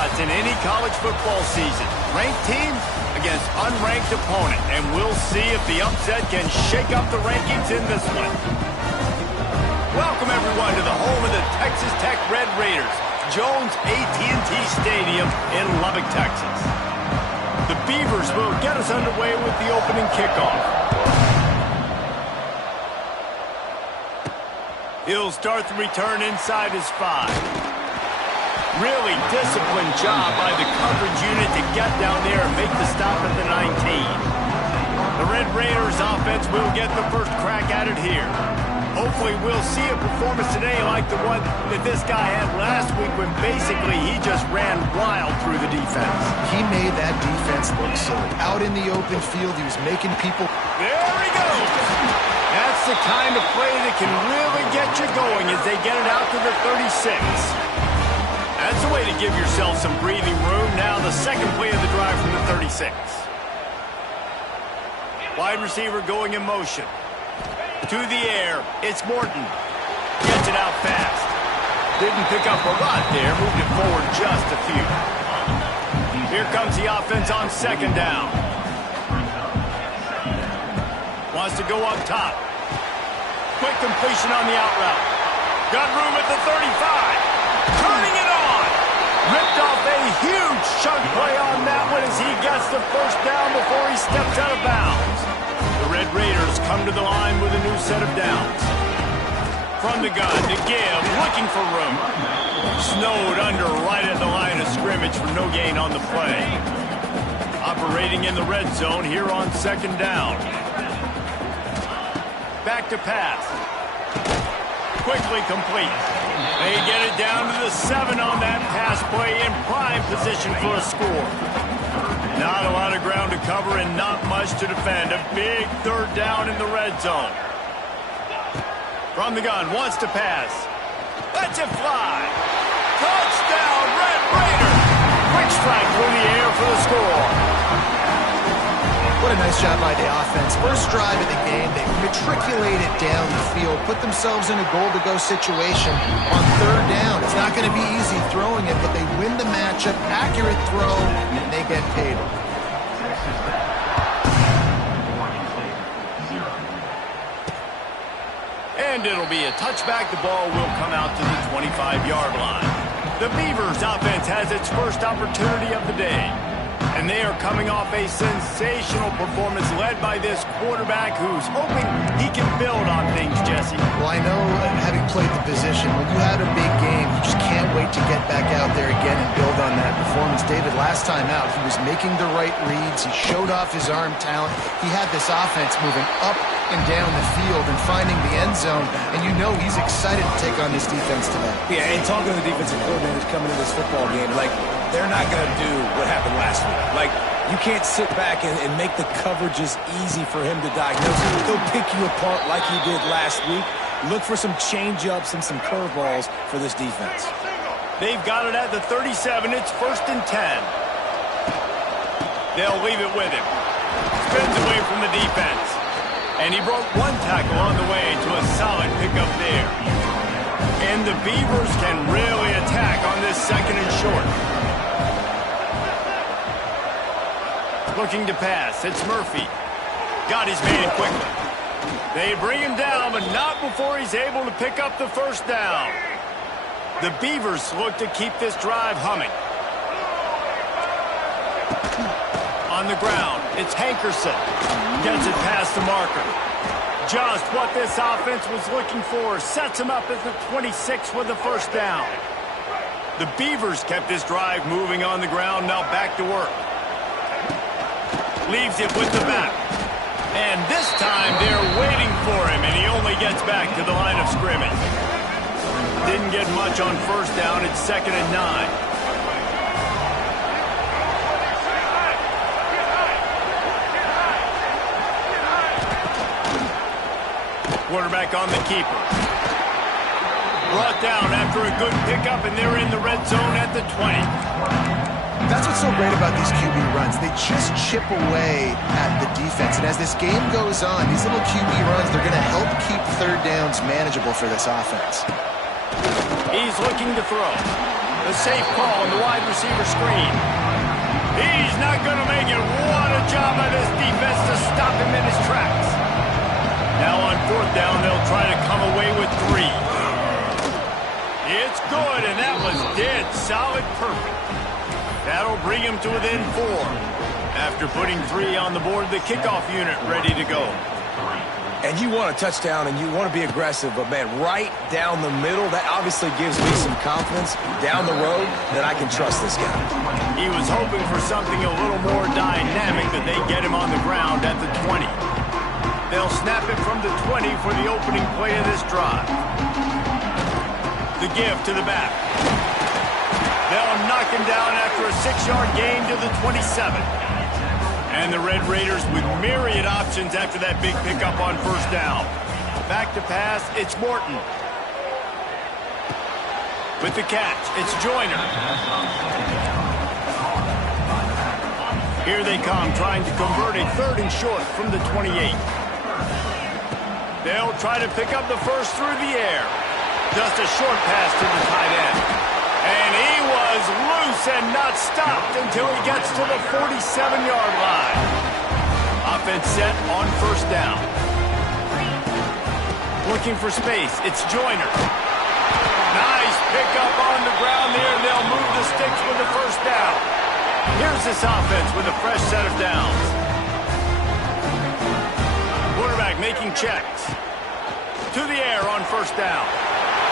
spots in any college football season. Ranked team against unranked opponent. And we'll see if the upset can shake up the rankings in this one. Welcome, everyone, to the home of the Texas Tech Red Raiders, Jones AT&T Stadium in Lubbock, Texas. The Beavers will get us underway with the opening kickoff. He'll start the return inside his 5. Really disciplined job by the coverage unit to get down there and make the stop at the 19. The Red Raiders offense will get the first crack at it here. Hopefully we'll see a performance today like the one that this guy had last week when basically he just ran wild through the defense. He made that defense look silly. Out in the open field, he was making people... There he goes! That's the kind of play that can really get you going as they get it out to the 36. That's the way to give yourself some breathing room. Now the second play of the drive from the 36. Wide receiver going in motion. To the air, it's Morton. Gets it out fast. Didn't pick up a lot there, moved it forward just a few. Here comes the offense on second down. Wants to go up top. Quick completion on the out route. Got room at the 35. Turning it on. Ripped off a huge chunk play on that one as he gets the first down before he steps out of bounds. The Red Raiders come to the line with a new set of downs. From the gun to give, looking for room. Snowed under right at the line of scrimmage for no gain on the play. Operating in the red zone here on second down. Back to pass. Quickly complete. They get it down to the 7 on that pass play in prime position for a score. Not a lot of ground to cover and not much to defend. A big third down in the red zone. From the gun, wants to pass. Lets it fly. Touchdown, Red Raiders! Quick strike through the air for the score. What a nice job by the offense. First drive of the game, they matriculated down the field, put themselves in a goal-to-go situation on third down. It's not going to be easy throwing it, but they win the matchup, accurate throw, and they get paid. And it'll be a touchback. The ball will come out to the 25-yard line. The Beavers offense has its first opportunity of the day. And they are coming off a sensational performance led by this quarterback who's hoping he can build on things, Jesse. Well, I know, having played the position, when you had a big game, you just can't wait to get back out there again and build on that performance. David, last time out, he was making the right reads. He showed off his arm talent. He had this offense moving up and down the field and finding the end zone. And you know he's excited to take on this defense today. Yeah, and talking to the defensive coordinators coming to this football game, like, they're not going to do what happened last week. Like, you can't sit back and make the coverages easy for him to diagnose. He'll pick you apart like he did last week. Look for some change-ups and some curveballs for this defense. They've got it at the 37. It's 1st and 10. They'll leave it with him. Spins away from the defense. And he broke one tackle on the way to a solid pickup there. And the Beavers can really attack on this second and short. Looking to pass. It's Murphy. Got his man quickly. They bring him down, but not before he's able to pick up the first down. The Beavers look to keep this drive humming. On the ground, it's Hankerson. Gets it past the marker. Just what this offense was looking for. Sets him up at the 26 with the first down. The Beavers kept this drive moving on the ground. Now back to work. Leaves it with the back. And this time they're waiting for him, and he only gets back to the line of scrimmage. Didn't get much on first down. It's 2nd and 9. Quarterback on the keeper. Brought down after a good pickup, and they're in the red zone at the 20. That's what's so great about these QB runs. They just chip away at the defense. And as this game goes on, these little QB runs, they're going to help keep third downs manageable for this offense. He's looking to throw. The safe call on the wide receiver screen. He's not going to make it. What a job by this defense to stop him in his tracks. Now on fourth down, they'll try to come away with 3. It's good, and that was dead solid perfect. That'll bring him to within 4. After putting 3 on the board, the kickoff unit ready to go. And you want a touchdown and you want to be aggressive, but, man, right down the middle, that obviously gives me some confidence down the road that I can trust this guy. He was hoping for something a little more dynamic, that they get him on the ground at the 20. They'll snap it from the 20 for the opening play of this drive. The give to the back. They'll knock him down after a 6-yard gain to the 27. And the Red Raiders with myriad options after that big pickup on first down. Back to pass, it's Morton. With the catch, it's Joyner. Here they come, trying to convert a 3rd and short from the 28. They'll try to pick up the first through the air. Just a short pass to the tight end. And he was loose and not stopped until he gets to the 47-yard line. Offense set on first down. Looking for space, it's Joyner. Nice pickup on the ground there. They'll move the sticks with the first down. Here's this offense with a fresh set of downs. Quarterback making checks. To the air on first down.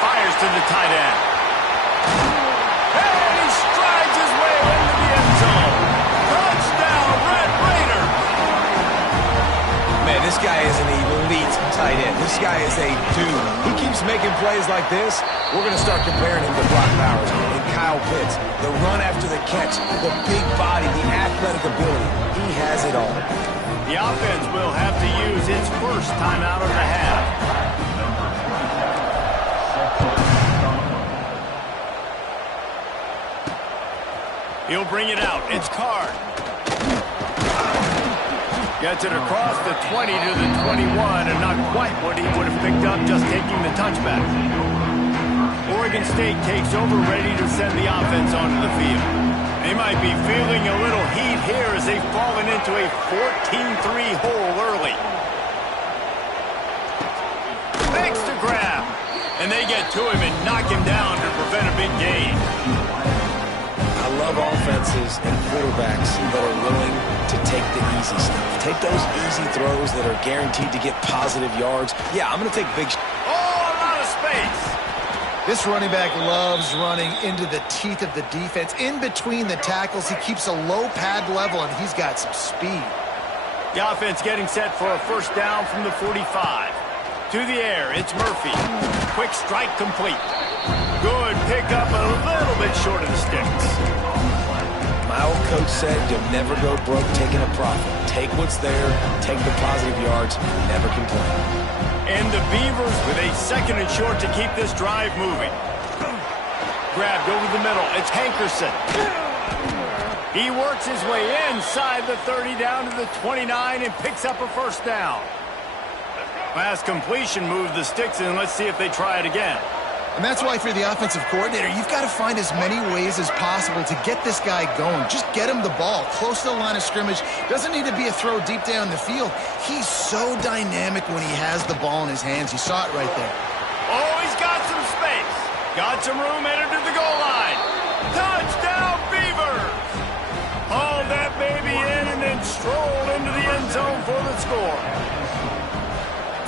Fires to the tight end. And he strides his way into the end zone. Touchdown, Red Raiders. Man, this guy is an elite tight end. This guy is a dude. He keeps making plays like this. We're going to start comparing him to Brock Bowers and Kyle Pitts. The run after the catch, the big body, the athletic ability. He has it all. The offense will have to use its first timeout of the half. He'll bring it out. It's Card. Gets it across the 20 to the 21, and not quite what he would have picked up just taking the touchback. Oregon State takes over, ready to send the offense onto the field. They might be feeling a little heat here as they've fallen into a 14-3 hole early. Makes the grab, and they get to him and knock him down to prevent a big gain. I love offenses and quarterbacks that are willing to take the easy stuff. Take those easy throws that are guaranteed to get positive yards. Yeah, I'm going to take big... Oh, a lot of space. This running back loves running into the teeth of the defense. In between the tackles, he keeps a low pad level, and he's got some speed. The offense getting set for a first down from the 45. To the air, it's Murphy. Quick strike complete. Good pickup, a little bit short of the sticks. My old coach said you'll never go broke taking a profit. Take what's there, take the positive yards, never complain. And the Beavers with a 2nd and short to keep this drive moving. Grabbed over the middle, it's Hankerson. He works his way inside the 30 down to the 29 and picks up a first down. Pass completion moved the sticks in. Let's see if they try it again. And that's why, for the offensive coordinator, you've got to find as many ways as possible to get this guy going. Just get him the ball close to the line of scrimmage. Doesn't need to be a throw deep down the field. He's so dynamic when he has the ball in his hands. You saw it right there. Oh, he's got some space. Got some room headed to the goal line. Touchdown, Beavers! Haul that baby in and then stroll into the end zone for the score.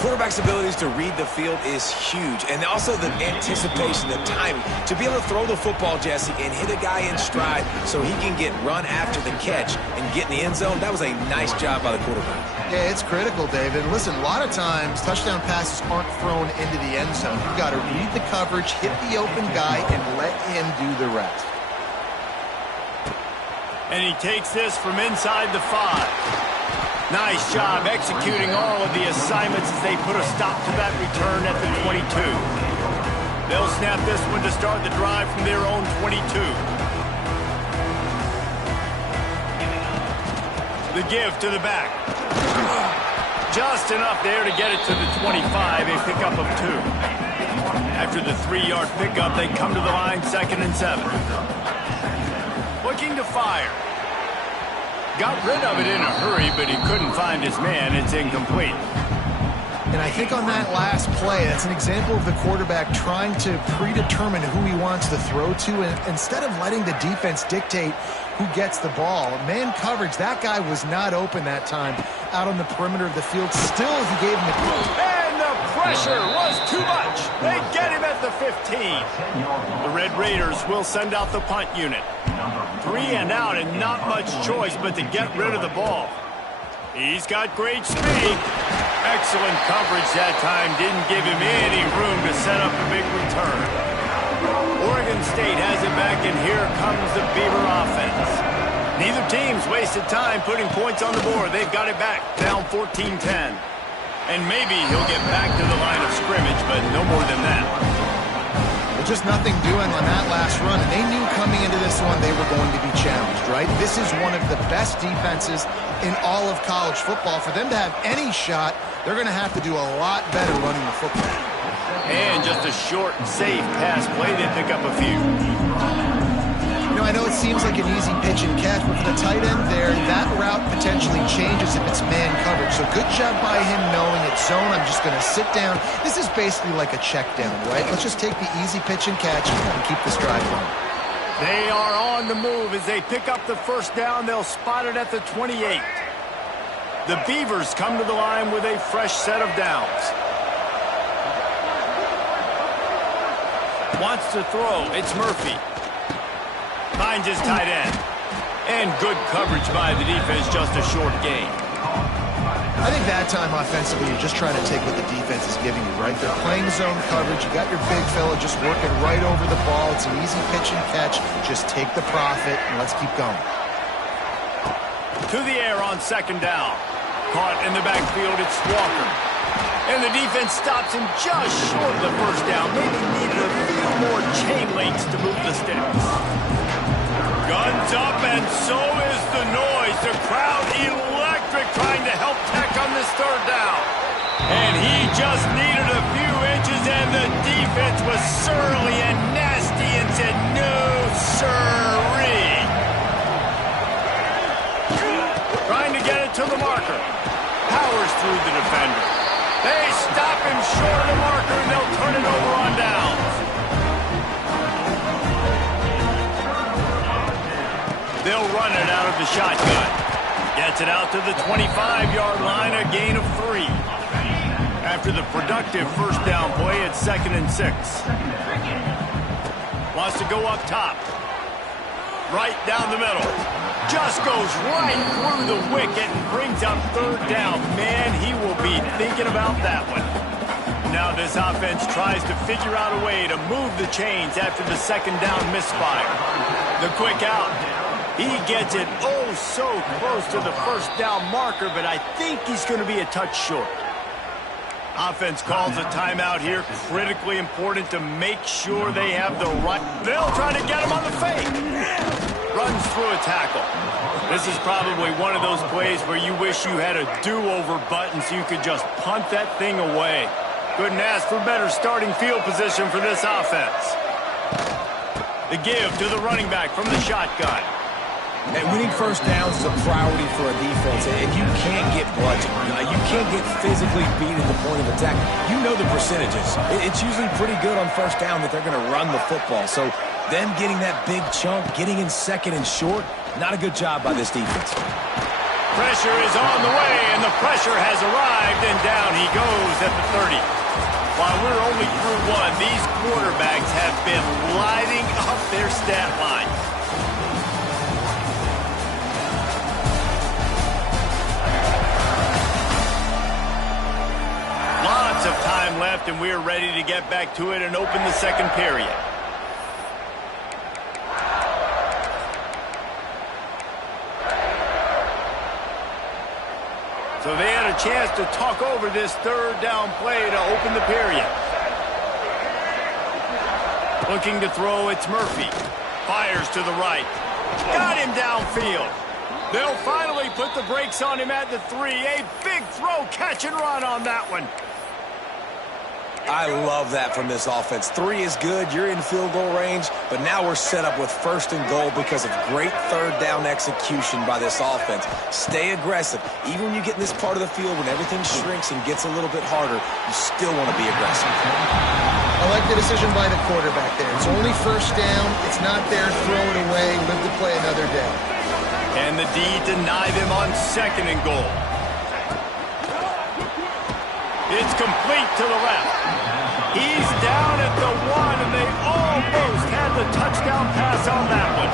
Quarterback's abilities to read the field is huge, and also the anticipation, the timing. To be able to throw the football, Jesse, and hit a guy in stride so he can get run after the catch and get in the end zone, that was a nice job by the quarterback. Yeah, it's critical, David. Listen, a lot of times touchdown passes aren't thrown into the end zone. You've got to read the coverage, hit the open guy, and let him do the rest. And he takes this from inside the 5. Nice job executing all of the assignments as they put a stop to that return at the 22. They'll snap this one to start the drive from their own 22. The give to the back. Just enough there to get it to the 25, a pickup of 2. After the 3-yard pickup, they come to the line 2nd and 7. Looking to fire. Got rid of it in a hurry, but he couldn't find his man. It's incomplete. And I think on that last play, that's an example of the quarterback trying to predetermine who he wants to throw to, and instead of letting the defense dictate who gets the ball. Man coverage, that guy was not open that time out on the perimeter of the field. Still, he gave him And the pressure was too much. They get him at the 15. The Red Raiders will send out the punt unit. 3 and out, and not much choice but to get rid of the ball. He's got great speed. Excellent coverage that time. Didn't give him any room to set up a big return. Oregon State has it back, and here comes the Beaver offense. Neither team's wasted time putting points on the board. They've got it back, down 14-10. And maybe he'll get back to the line of scrimmage, but no more than that. just nothing doing on that last run, and they knew coming into this one they were going to be challenged, right? This is one of the best defenses in all of college football. For them to have any shot, they're going to have to do a lot better running the football. And just a short, safe pass play, they pick up a few. You know, I know it seems like an easy pitch and catch, but for the tight end there, that route potentially changes if it's man coverage. So good job by him knowing it's zone. I'm just going to sit down. This is basically like a check down, right? Let's just take the easy pitch and catch and keep this drive going. They are on the move as they pick up the first down. They'll spot it at the 28. The Beavers come to the line with a fresh set of downs. Wants to throw. It's Murphy. Finds his tight end. And good coverage by the defense, just a short gain. I think that time offensively, you're just trying to take what the defense is giving you, right? They're playing zone coverage. You got your big fella just working right over the ball. It's an easy pitch and catch. Just take the profit, and let's keep going. To the air on second down. Caught in the backfield, it's Walker. And the defense stops him just short of the first down. Maybe needed a few more chain links to move the sticks. Guns up, and so is the noise. The crowd electric trying to help Tech on this third down. And he just needed a few inches, and the defense was surly and nasty and said, no, sirree. Trying to get it to the marker. Powers through the defender. They stop him short of the marker, and they'll turn it over on downs. They'll run it out of the shotgun. Gets it out to the 25-yard line, a gain of 3. After the productive first down play, it's 2nd and 6. Wants to go up top. Right down the middle. Just goes right through the wicket and brings up third down. Man, he will be thinking about that one. Now this offense tries to figure out a way to move the chains after the second down misfire. The quick out. He gets it oh so close to the first down marker, but I think he's going to be a touch short. Offense calls a timeout here. Critically important to make sure they have the right. They'll try to get him on the fake. Runs through a tackle. This is probably one of those plays where you wish you had a do-over button so you could just punt that thing away. Couldn't ask for better starting field position for this offense. The give to the running back from the shotgun. And winning first downs is a priority for a defense, and you can't get bludgeoned. You can't get physically beat at the point of attack. You know the percentages. It's usually pretty good on first down that they're going to run the football. So them getting that big chunk, getting in second and short, not a good job by this defense. Pressure is on the way, and the pressure has arrived, and down he goes at the 30. While we're only through one, these quarterbacks have been lighting up their stat line. Lots of time left, and we're ready to get back to it and open the second period. So they had a chance to talk over this third down play to open the period. Looking to throw, it's Murphy. Fires to the right. Got him downfield. They'll finally put the brakes on him at the 3. A big throw, catch and run on that one. I love that from this offense. 3 is good. You're in field goal range, but now we're set up with 1st and goal because of great third down execution by this offense. Stay aggressive. Even when you get in this part of the field, when everything shrinks and gets a little bit harder, you still want to be aggressive. I like the decision by the quarterback there. It's only 1st down. It's not there. Throw it away. Live to play another day. And the D denied him on 2nd and goal. It's complete to the left. He's down at the 1, and they almost had the touchdown pass on that one.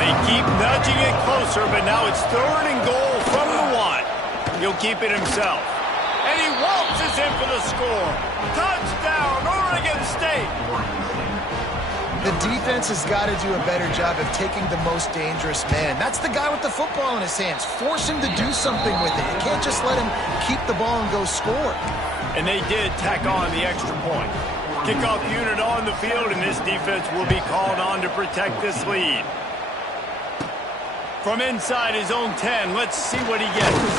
They keep nudging it closer, but now it's 3rd and goal from the 1. He'll keep it himself. And he waltzes in for the score. Touchdown, Oregon State. The defense has got to do a better job of taking the most dangerous man. That's the guy with the football in his hands. Force him to do something with it. You can't just let him keep the ball and go score. And they did tack on the extra point. Kickoff unit on the field, and this defense will be called on to protect this lead. From inside his own 10, let's see what he gets.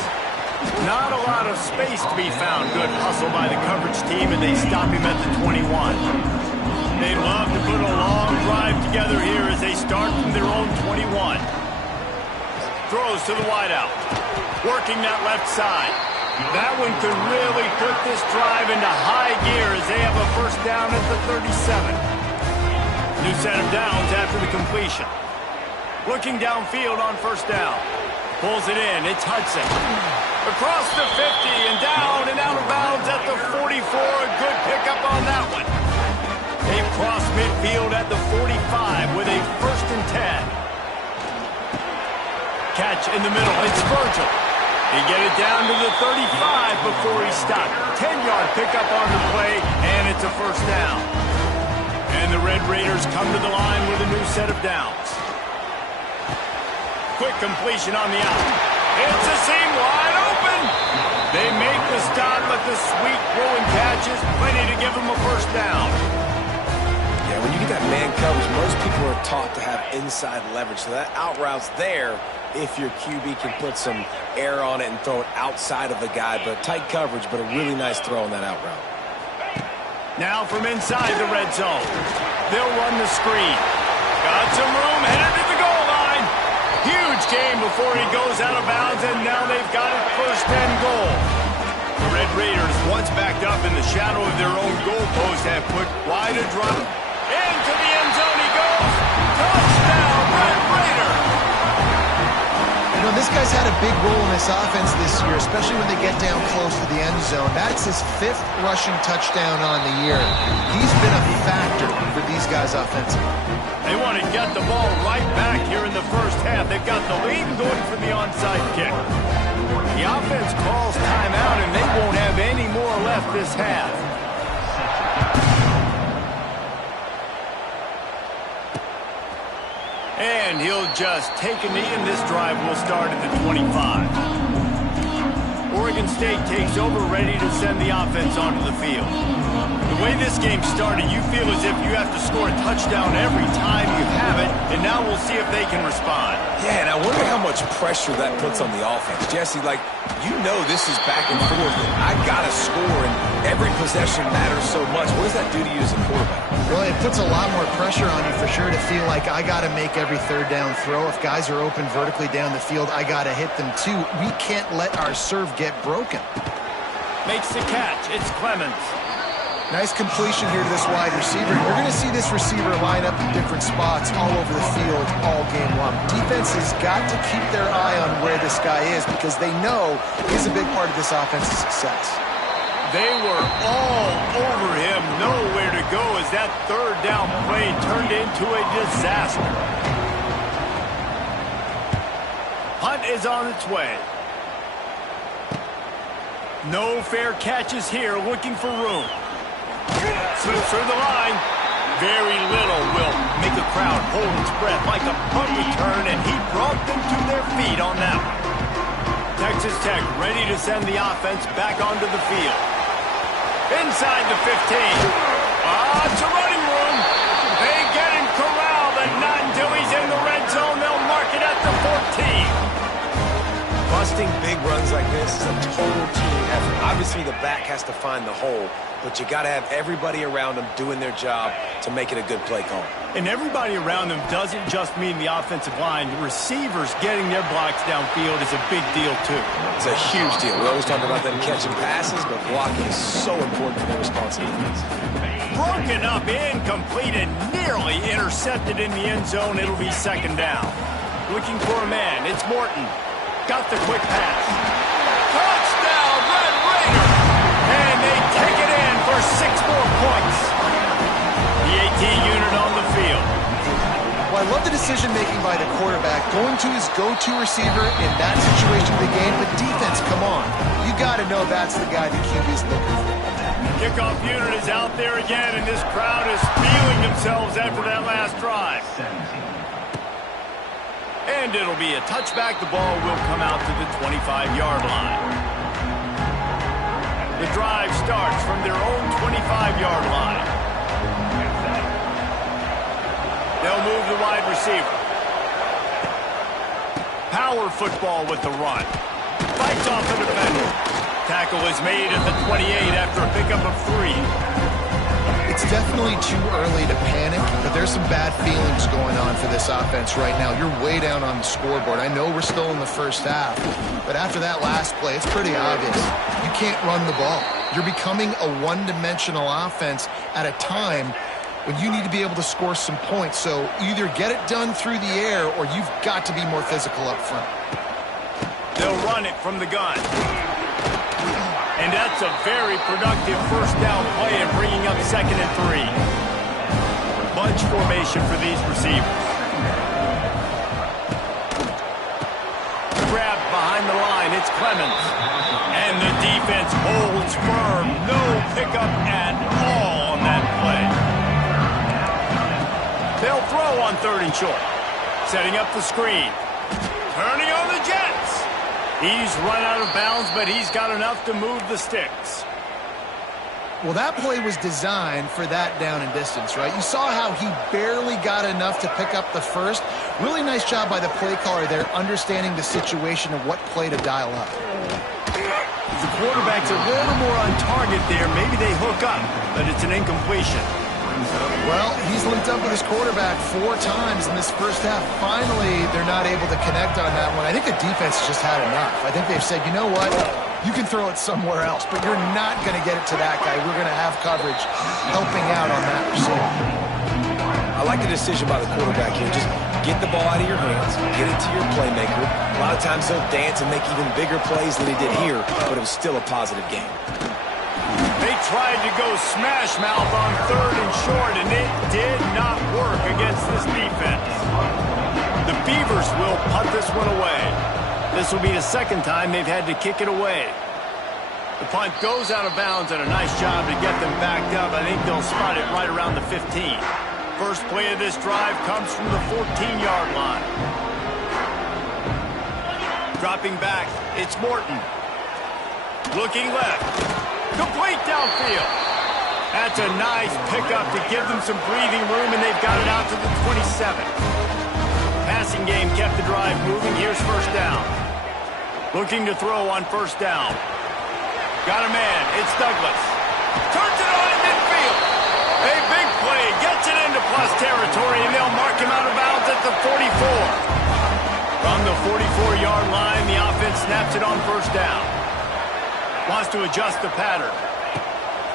Not a lot of space to be found. Good hustle by the coverage team, and they stop him at the 21. They love to put a long drive together here as they start from their own 21. Throws to the wideout. Working that left side. That one could really put this drive into high gear as they have a 1st down at the 37. New set of downs after the completion. Looking downfield on 1st down. Pulls it in. It's Hudson. Across the 50 and down and out of bounds at the 44. A good pickup on that one. They've crossed midfield at the 45 with a 1st and 10. Catch in the middle. It's Virgil. He get it down to the 35 before he stopped. 10-yard pickup on the play, and it's a 1st down. And the Red Raiders come to the line with a new set of downs. Quick completion on the out. It's a seam wide open. They make the stop, but the sweet throwing catch is plenty to give them a 1st down. Yeah, when you get that man coverage, most people are taught to have inside leverage. So that out route's there if your QB can put some air on it and throw it outside of the guy. But tight coverage, but a really nice throw on that out route. Now from inside the red zone. They'll run the screen. Got some room, headed to the goal line. Huge game before he goes out of bounds, and now they've got it 1st and goal. The Red Raiders, once backed up in the shadow of their own goalpost, have put wide a drop. Into the end zone he goes. Touchdown, Red Raider. You know, this guy's had a big role in this offense this year, especially when they get down close to the end zone. That's his 5th rushing touchdown on the year. He's been a factor for these guys offensively. They want to get the ball right back here in the 1st half. They've got the lead going for the onside kick. The offense calls timeout, and they won't have any more left this half. And he'll just take a knee, and this drive will start at the 25. Oregon State takes over, ready to send the offense onto the field. The way this game started, you feel as if you have to score a touchdown every time you have it, and now we'll see if they can respond. Yeah, and I wonder how much pressure that puts on the offense. Jesse, like, you know this is back and forth, and I got to score, and every possession matters so much. What does that do to you as a quarterback? Well, it puts a lot more pressure on you for sure to feel like I got to make every 3rd down throw. If guys are open vertically down the field, I got to hit them too. We can't let our serve get broken. Makes the catch. It's Clemens. Nice completion here to this wide receiver. You're going to see this receiver line up in different spots all over the field all game long. Defense has got to keep their eye on where this guy is because they know he's a big part of this offense's success. They were all over him, nowhere to go as that 3rd down play turned into a disaster. Hunt is on its way. No fair catches here, looking for room. Slips through the line. Very little will make a crowd hold its breath like a punt return, and he brought them to their feet on that one. Texas Tech ready to send the offense back onto the field. Inside the 15. It's a running room. They get him corralled, but not until he's in the red zone. They'll mark it at the 14. Busting big runs like this is a total team effort. Obviously, the back has to find the hole, but you got to have everybody around them doing their job to make it a good play call. And everybody around them doesn't just mean the offensive line. The receivers getting their blocks downfield is a big deal, too. It's a huge deal. We always talk about them catching passes, but blocking is so important for their responsibilities. Broken up, incomplete, and nearly intercepted in the end zone. It'll be second down. Looking for a man. It's Morton. Got the quick pass. Touchdown, Red Raider! And they kick it in for 6 more points. The 18 unit on the field. Well, I love the decision-making by the quarterback, going to his go-to receiver in that situation of the game. But defense, come on. You got to know that's the guy the QB's looking for. Kickoff unit is out there again, and this crowd is feeling themselves after that last drive. And it'll be a touchback. The ball will come out to the 25-yard line. The drive starts from their own 25-yard line. They'll move the wide receiver. Power football with the run. Fights off the defender. Tackle is made at the 28 after a pickup of 3. It's definitely too early to panic, but there's some bad feelings going on for this offense right now. You're way down on the scoreboard. I know we're still in the first half, but after that last play, it's pretty obvious. You can't run the ball. You're becoming a one-dimensional offense at a time when you need to be able to score some points. So either get it done through the air or you've got to be more physical up front. They'll run it from the gun. And that's a very productive first down play and bringing up 2nd and 3. Bunch formation for these receivers. Grabbed behind the line, it's Clemens. And the defense holds firm. No pickup at all on that play. They'll throw on 3rd and short. Setting up the screen. Turning on the Jets. He's run out of bounds, but he's got enough to move the sticks. Well, that play was designed for that down and distance, right? You saw how he barely got enough to pick up the first. Really nice job by the play caller there, understanding the situation of what play to dial up. The quarterback's a little more on target there. Maybe they hook up, but it's an incompletion. Well, he's linked up with his quarterback 4 times in this first half. Finally, they're not able to connect on that one. I think the defense just had enough. I think they've said, you know what? You can throw it somewhere else, but you're not going to get it to that guy. We're going to have coverage helping out on that receiver. I like the decision by the quarterback here. Just get the ball out of your hands, get it to your playmaker. A lot of times he'll dance and make even bigger plays than he did here, but it was still a positive game. They tried to go smash mouth on 3rd and short, and it did not work against this defense. The Beavers will punt this one away. This will be the 2nd time they've had to kick it away. The punt goes out of bounds, and a nice job to get them backed up. I think they'll spot it right around the 15. First play of this drive comes from the 14-yard line. Dropping back, it's Morton. Looking left. Complete downfield. That's a nice pickup to give them some breathing room, and they've got it out to the 27. Passing game kept the drive moving. Here's first down. Looking to throw on first down. Got a man. It's Douglas. Turns it on in midfield. A big play. Gets it into plus territory, and they'll mark him out of bounds at the 44. From the 44-yard line, the offense snaps it on first down. Wants to adjust the pattern.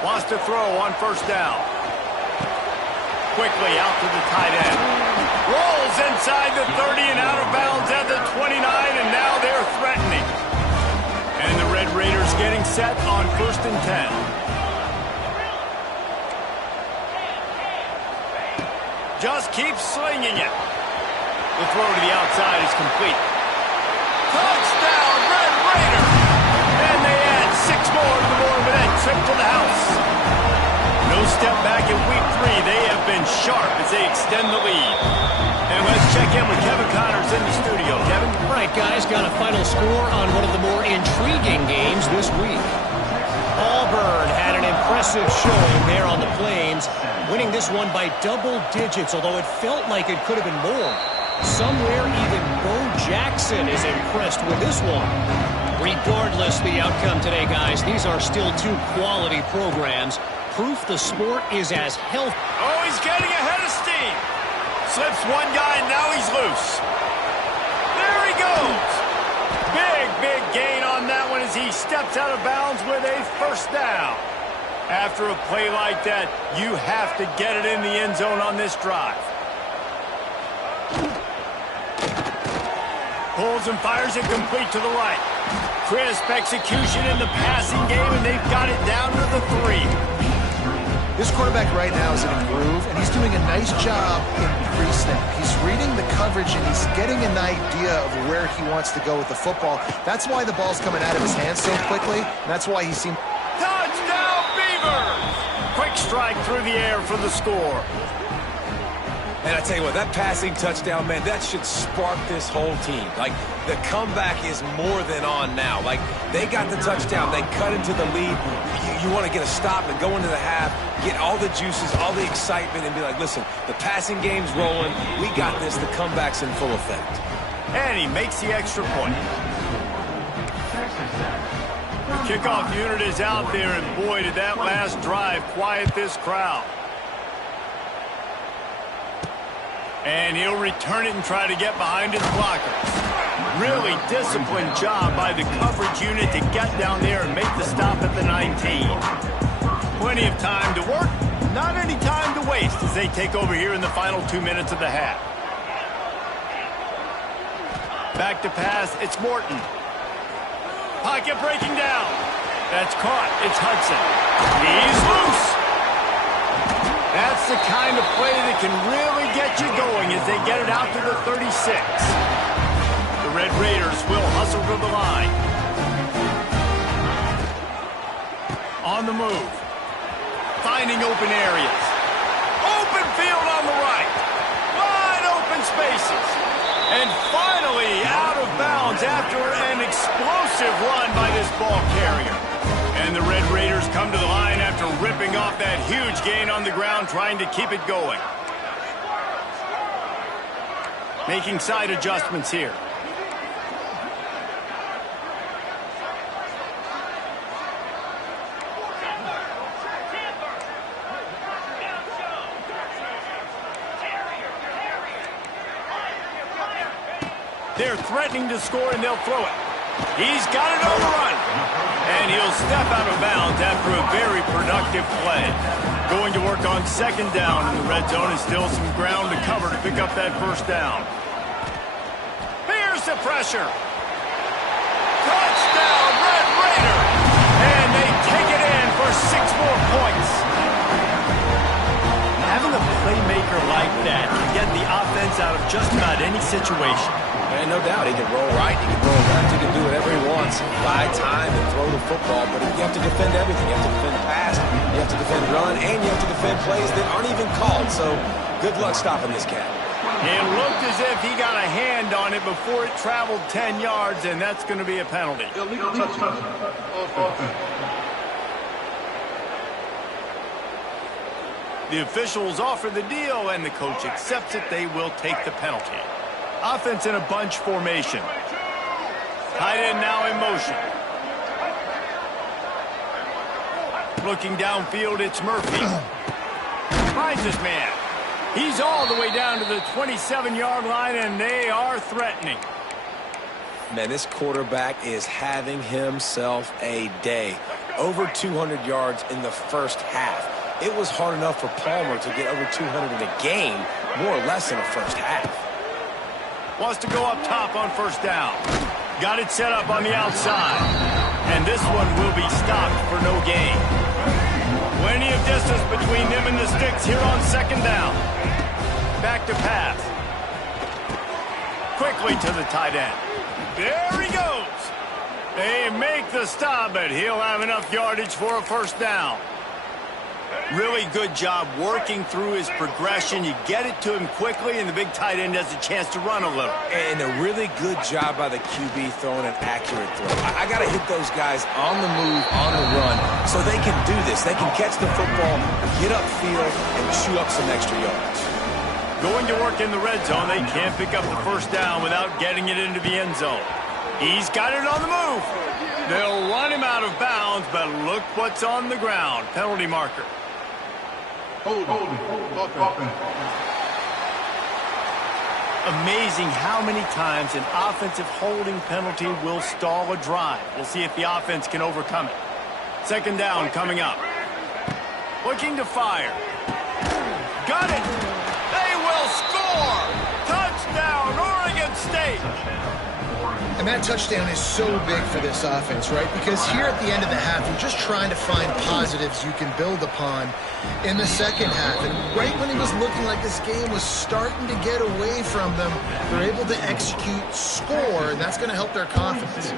Wants to throw on first down. Quickly out to the tight end. Rolls inside the 30 and out of bounds at the 29, and now they're threatening. And the Red Raiders getting set on 1st and 10. Just keep slinging it. The throw to the outside is complete. Touchdown, Red Raiders! And they add 6 more to the board with that trip to the house. No step back in week 3. They have been sharp as they extend the lead. And let's check in with Kevin Connors in the studio. Kevin? All right, guys, got a final score on one of the more intriguing games this week. Auburn had an impressive showing there on the Plains, winning this one by double digits, although it felt like it could have been more. Somewhere even Bo Jackson is impressed with this one. Regardless the outcome today, guys, these are still 2 quality programs. proof the sport is as healthy. Oh, he's getting ahead of steam. Slips one guy, and now he's loose. There he goes. Big gain on that one as he steps out of bounds with a first down. After a play like that, you have to get it in the end zone on this drive. Pulls and fires it complete to the right. Crisp execution in the passing game, and they've got it down to the 3. This quarterback right now is in a groove, and he's doing a nice job in pre-snap. He's reading the coverage, and he's getting an idea of where he wants to go with the football. That's why the ball's coming out of his hands so quickly, and that's why he seemed... Touchdown, Beavers! Quick strike through the air for the score. And I tell you what, that passing touchdown, man, that should spark this whole team. Like, the comeback is more than on now. Like, they got the touchdown. They cut into the lead. You want to get a stop and go into the half, get all the juices, all the excitement, and be like, listen, the passing game's rolling. We got this. The comeback's in full effect. And he makes the extra point. The kickoff unit is out there, and boy, did that last drive quiet this crowd. And he'll return it and try to get behind his blockers. Really disciplined job by the coverage unit to get down there and make the stop at the 19. Plenty of time to work, not any time to waste as they take over here in the final 2 minutes of the half. Back to pass, it's Morton. Pocket breaking down. That's caught, it's Hudson. He's loose. That's the kind of play that can really get you going as they get it out to the 36. The Red Raiders will hustle to the line. On the move. Finding open areas. Open field on the right. Wide open spaces. And finally out of bounds after an explosive run by this ball carrier. And the Red Raiders come to the line after ripping off that huge gain on the ground, trying to keep it going. Making side adjustments here. They're threatening to score, and they'll throw it. He's got it on the run. And he'll step out of bounds after a very productive play. Going to work on second down in the red zone, and still some ground to cover to pick up that first down. Here's the pressure. Touchdown, Red Raider. And they take it in for 6 more points. Having a playmaker like that can get the offense out of just about any situation. And no doubt, he can roll right, he can roll left, he can do whatever he wants, buy time and throw the football, but you have to defend everything. You have to defend pass, you have to defend run, and you have to defend plays that aren't even called. So good luck stopping this cat. It looked as if he got a hand on it before it traveled 10 yards, and that's going to be a penalty. Illegal touchdown. The officials offer the deal, and the coach accepts it. They will take the penalty. Offense in a bunch formation. Tight end now in motion. Looking downfield, it's Murphy. Finds his man. He's all the way down to the 27-yard line, and they are threatening. Man, this quarterback is having himself a day. Over 200 yards in the first half. It was hard enough for Palmer to get over 200 in a game, more or less in the first half. Wants to go up top on first down. Got it set up on the outside. And this one will be stopped for no gain. Plenty of distance between them and the sticks here on second down. Back to pass. Quickly to the tight end. There he goes. They make the stop, but he'll have enough yardage for a first down. Really good job working through his progression. You get it to him quickly, and the big tight end has a chance to run a little. And a really good job by the QB throwing an accurate throw. I got to hit those guys on the move, on the run, so they can do this. They can catch the football, get upfield, and chew up some extra yards. Going to work in the red zone. They can't pick up the first down without getting it into the end zone. He's got it on the move. They'll run him out of bounds, but look what's on the ground. Penalty marker. Amazing how many times an offensive holding penalty will stall a drive. We'll see if the offense can overcome it. Second down coming up. Looking to fire. Got it. They will score. Touchdown, Oregon State. And that touchdown is so big for this offense, right? Because here at the end of the half, you're just trying to find positives you can build upon in the second half. And right when it was looking like this game was starting to get away from them, they're able to execute, score, and that's going to help their confidence.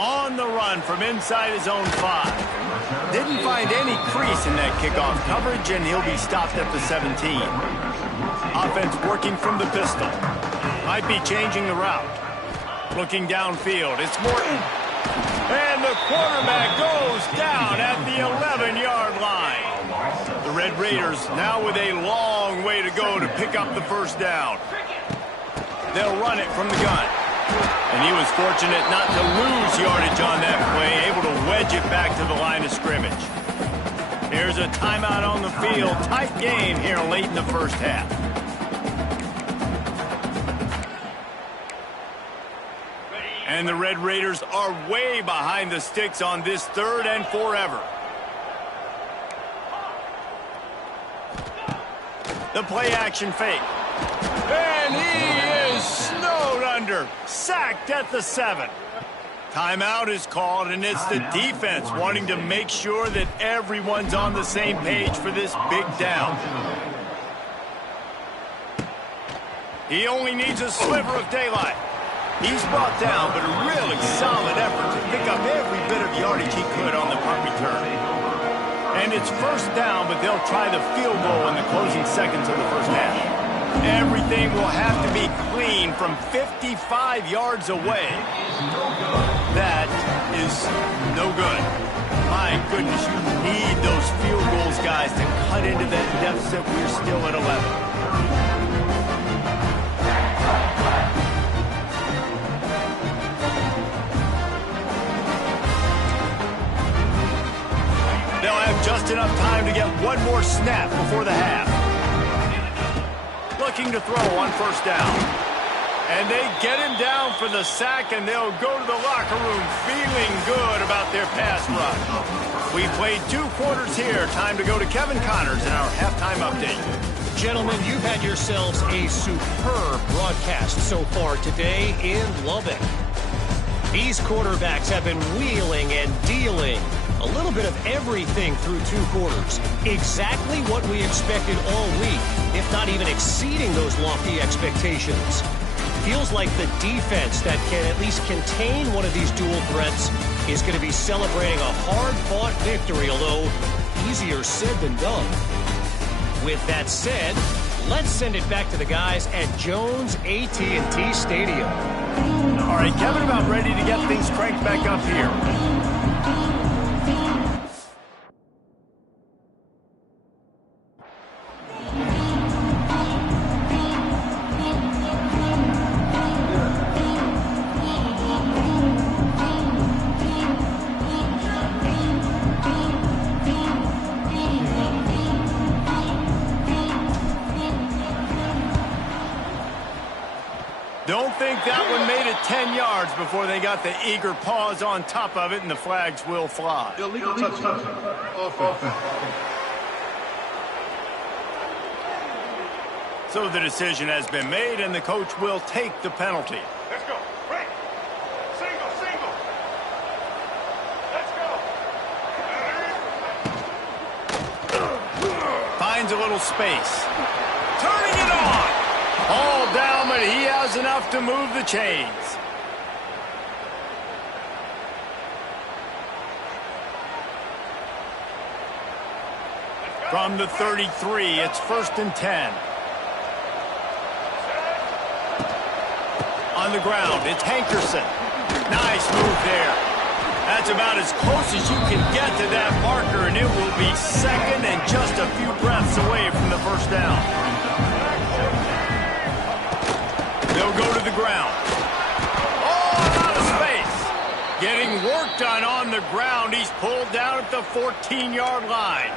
On the run from inside his own 5. Didn't find any crease in that kickoff coverage, and he'll be stopped at the 17. Offense working from the pistol. Might be changing the route. Looking downfield. It's Morton. And the quarterback goes down at the 11-yard line. The Red Raiders now with a long way to go to pick up the first down. They'll run it from the gun. And he was fortunate not to lose yardage on that play, able to wedge it back to the line of scrimmage. Here's a timeout on the field. Tight game here late in the first half. And the Red Raiders are way behind the sticks on this third and forever. The play action fake. And he is snowed under. Sacked at the 7. Timeout is called, and it's the defense wanting to make sure that everyone's on the same page for this big down. He only needs a sliver of daylight. He's brought down, but a really solid effort to pick up every bit of yardage he could on the punt return. And it's first down, but they'll try the field goal in the closing seconds of the first half. Everything will have to be clean from 55 yards away. That is no good. My goodness, you need those field goals, guys, to cut into that deficit. We're still at 11. They'll have just enough time to get one more snap before the half. Looking to throw on first down. And they get him down for the sack, and they'll go to the locker room feeling good about their pass rush. We played 2 quarters here. Time to go to Kevin Connors in our halftime update. Gentlemen, you've had yourselves a superb broadcast so far today in Lubbock. These quarterbacks have been wheeling and dealing. A little bit of everything through 2 quarters. Exactly what we expected all week, if not even exceeding those lofty expectations. Feels like the defense that can at least contain one of these dual threats is going to be celebrating a hard-fought victory, although easier said than done. With that said, let's send it back to the guys at Jones AT&T Stadium. All right, Kevin, about ready to get things cranked back up here. Don't think that one made it 10 yards before they got the eager paws on top of it, and the flags will fly. Illegal touchdown. Offense. So the decision has been made, and the coach will take the penalty. Let's go. Break. Single, single. Let's go. Finds a little space. Turning it on. All down, but he has enough to move the chains. From the 33, it's 1st and 10. On the ground, it's Hankerson. Nice move there. That's about as close as you can get to that marker, and it will be second and just a few breaths away from the first down. They'll go to the ground. Oh, out of space. Getting worked done on the ground. He's pulled down at the 14-yard line.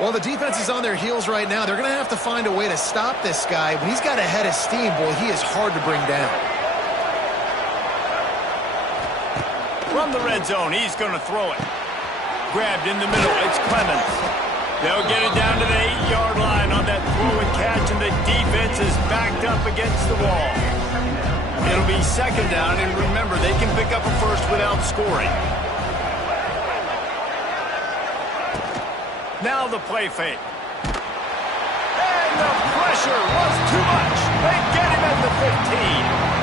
Well, the defense is on their heels right now. They're going to have to find a way to stop this guy. When he's got a head of steam, boy, he is hard to bring down. From the red zone, he's going to throw it. Grabbed in the middle, it's Clemens. They'll get it down to the 8-yard line on that throw and catch, and the defense is backed up against the wall. It'll be second down, and remember, they can pick up a first without scoring. Now the play fake. And the pressure was too much. They get him at the 15.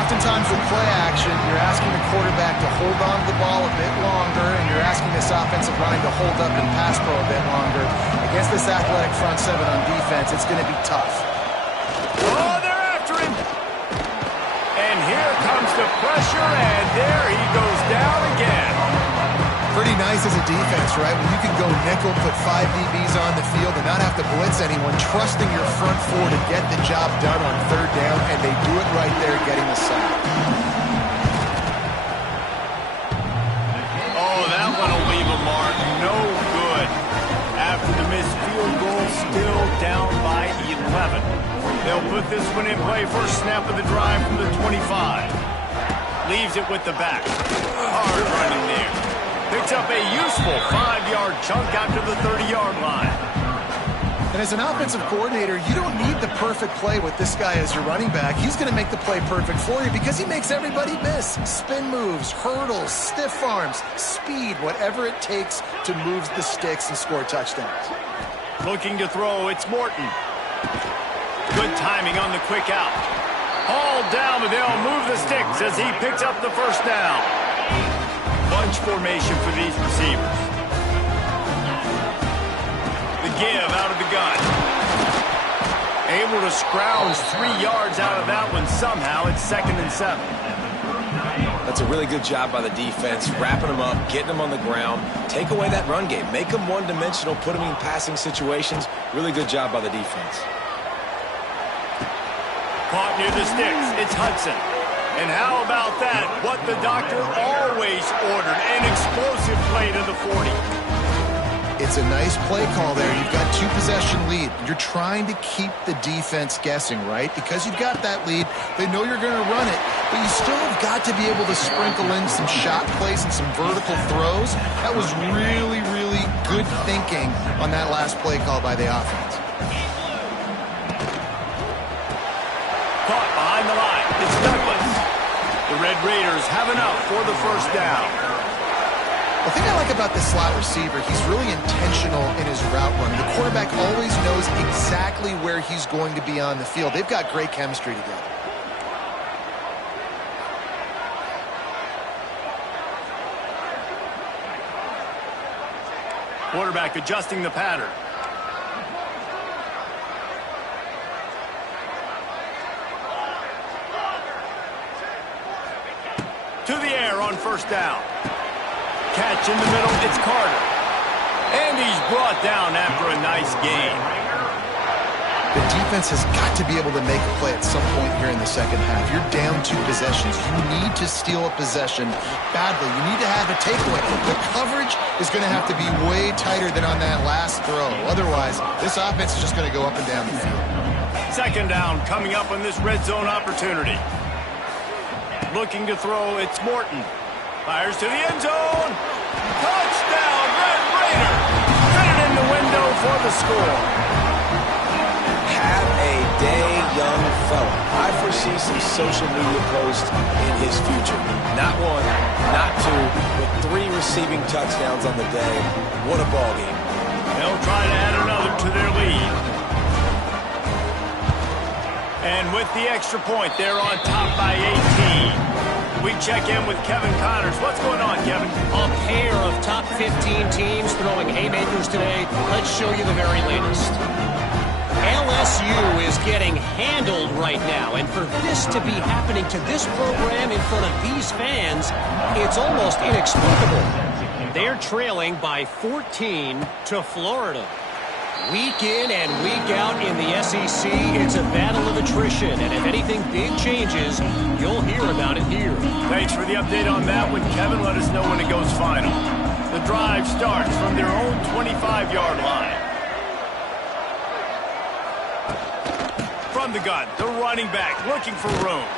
Oftentimes with play action, you're asking the quarterback to hold on to the ball a bit longer, and you're asking this offensive line to hold up and pass pro a bit longer. Against this athletic front seven on defense, it's going to be tough. Oh, they're after him. And here comes the pressure, and there he goes down again. Pretty nice as a defense, right? When you can go nickel, put 5 DBs on the field and not have to blitz anyone, trusting your front four to get the job done on third down, and they do it right there, getting the sack. Oh, that one will leave a mark. No good. After the missed field goal, still down by 11. They'll put this one in play. First snap of the drive from the 25. Leaves it with the back. Hard running there. Picks up a useful 5-yard chunk out to the 30-yard line. And as an offensive coordinator, you don't need the perfect play with this guy as your running back. He's going to make the play perfect for you because he makes everybody miss. Spin moves, hurdles, stiff arms, speed, whatever it takes to move the sticks and score touchdowns. Looking to throw, it's Morton. Good timing on the quick out. Hauled down, but they'll move the sticks as he picks up the first down. Bunch formation for these receivers. The give out of the gun. Able to scrounge 3 yards out of that one somehow. It's 2nd and 7. That's a really good job by the defense, wrapping them up, getting them on the ground, take away that run game, make them one-dimensional, put them in passing situations. Really good job by the defense. Caught near the sticks. It's Hudson. And how about that? What the doctor always ordered, an explosive play to the 40. It's a nice play call there. You've got 2-possession lead. You're trying to keep the defense guessing, right? Because you've got that lead, they know you're going to run it, but you still have got to be able to sprinkle in some shot plays and some vertical throws. That was really, really good thinking on that last play call by the offense. Caught behind the line. It's Douglas. The Red Raiders have enough for the first down. The thing I like about this slot receiver, he's really intentional in his route running. The quarterback always knows exactly where he's going to be on the field. They've got great chemistry together. Quarterback adjusting the pattern. To the air on first down. Catch in the middle, it's Carter. And he's brought down after a nice gain. The defense has got to be able to make a play at some point here in the second half. You're down 2 possessions. You need to steal a possession badly. You need to have a takeaway. The coverage is going to have to be way tighter than on that last throw. Otherwise, this offense is just going to go up and down the field. Second down coming up on this red zone opportunity. Looking to throw, it's Morton. Fires to the end zone. Touchdown, Red Raider. Fit it in the window for the score. Have a day, young fella. I foresee some social media posts in his future. Not 1, not 2, but 3 receiving touchdowns on the day. What a ball game. They'll try to add another to their lead. And with the extra point, they're on top by 18. We check in with Kevin Connors. What's going on, Kevin? A pair of top 15 teams throwing haymakers today. Let's show you the very latest. LSU is getting handled right now, and for this to be happening to this program in front of these fans, it's almost inexplicable. They're trailing by 14 to Florida. Week in and week out in the SEC, it's a battle of attrition. And if anything big changes, you'll hear about it here. Thanks for the update on that one, Kevin. Let us know when it goes final. The drive starts from their own 25-yard line. From the gun, the running back looking for room.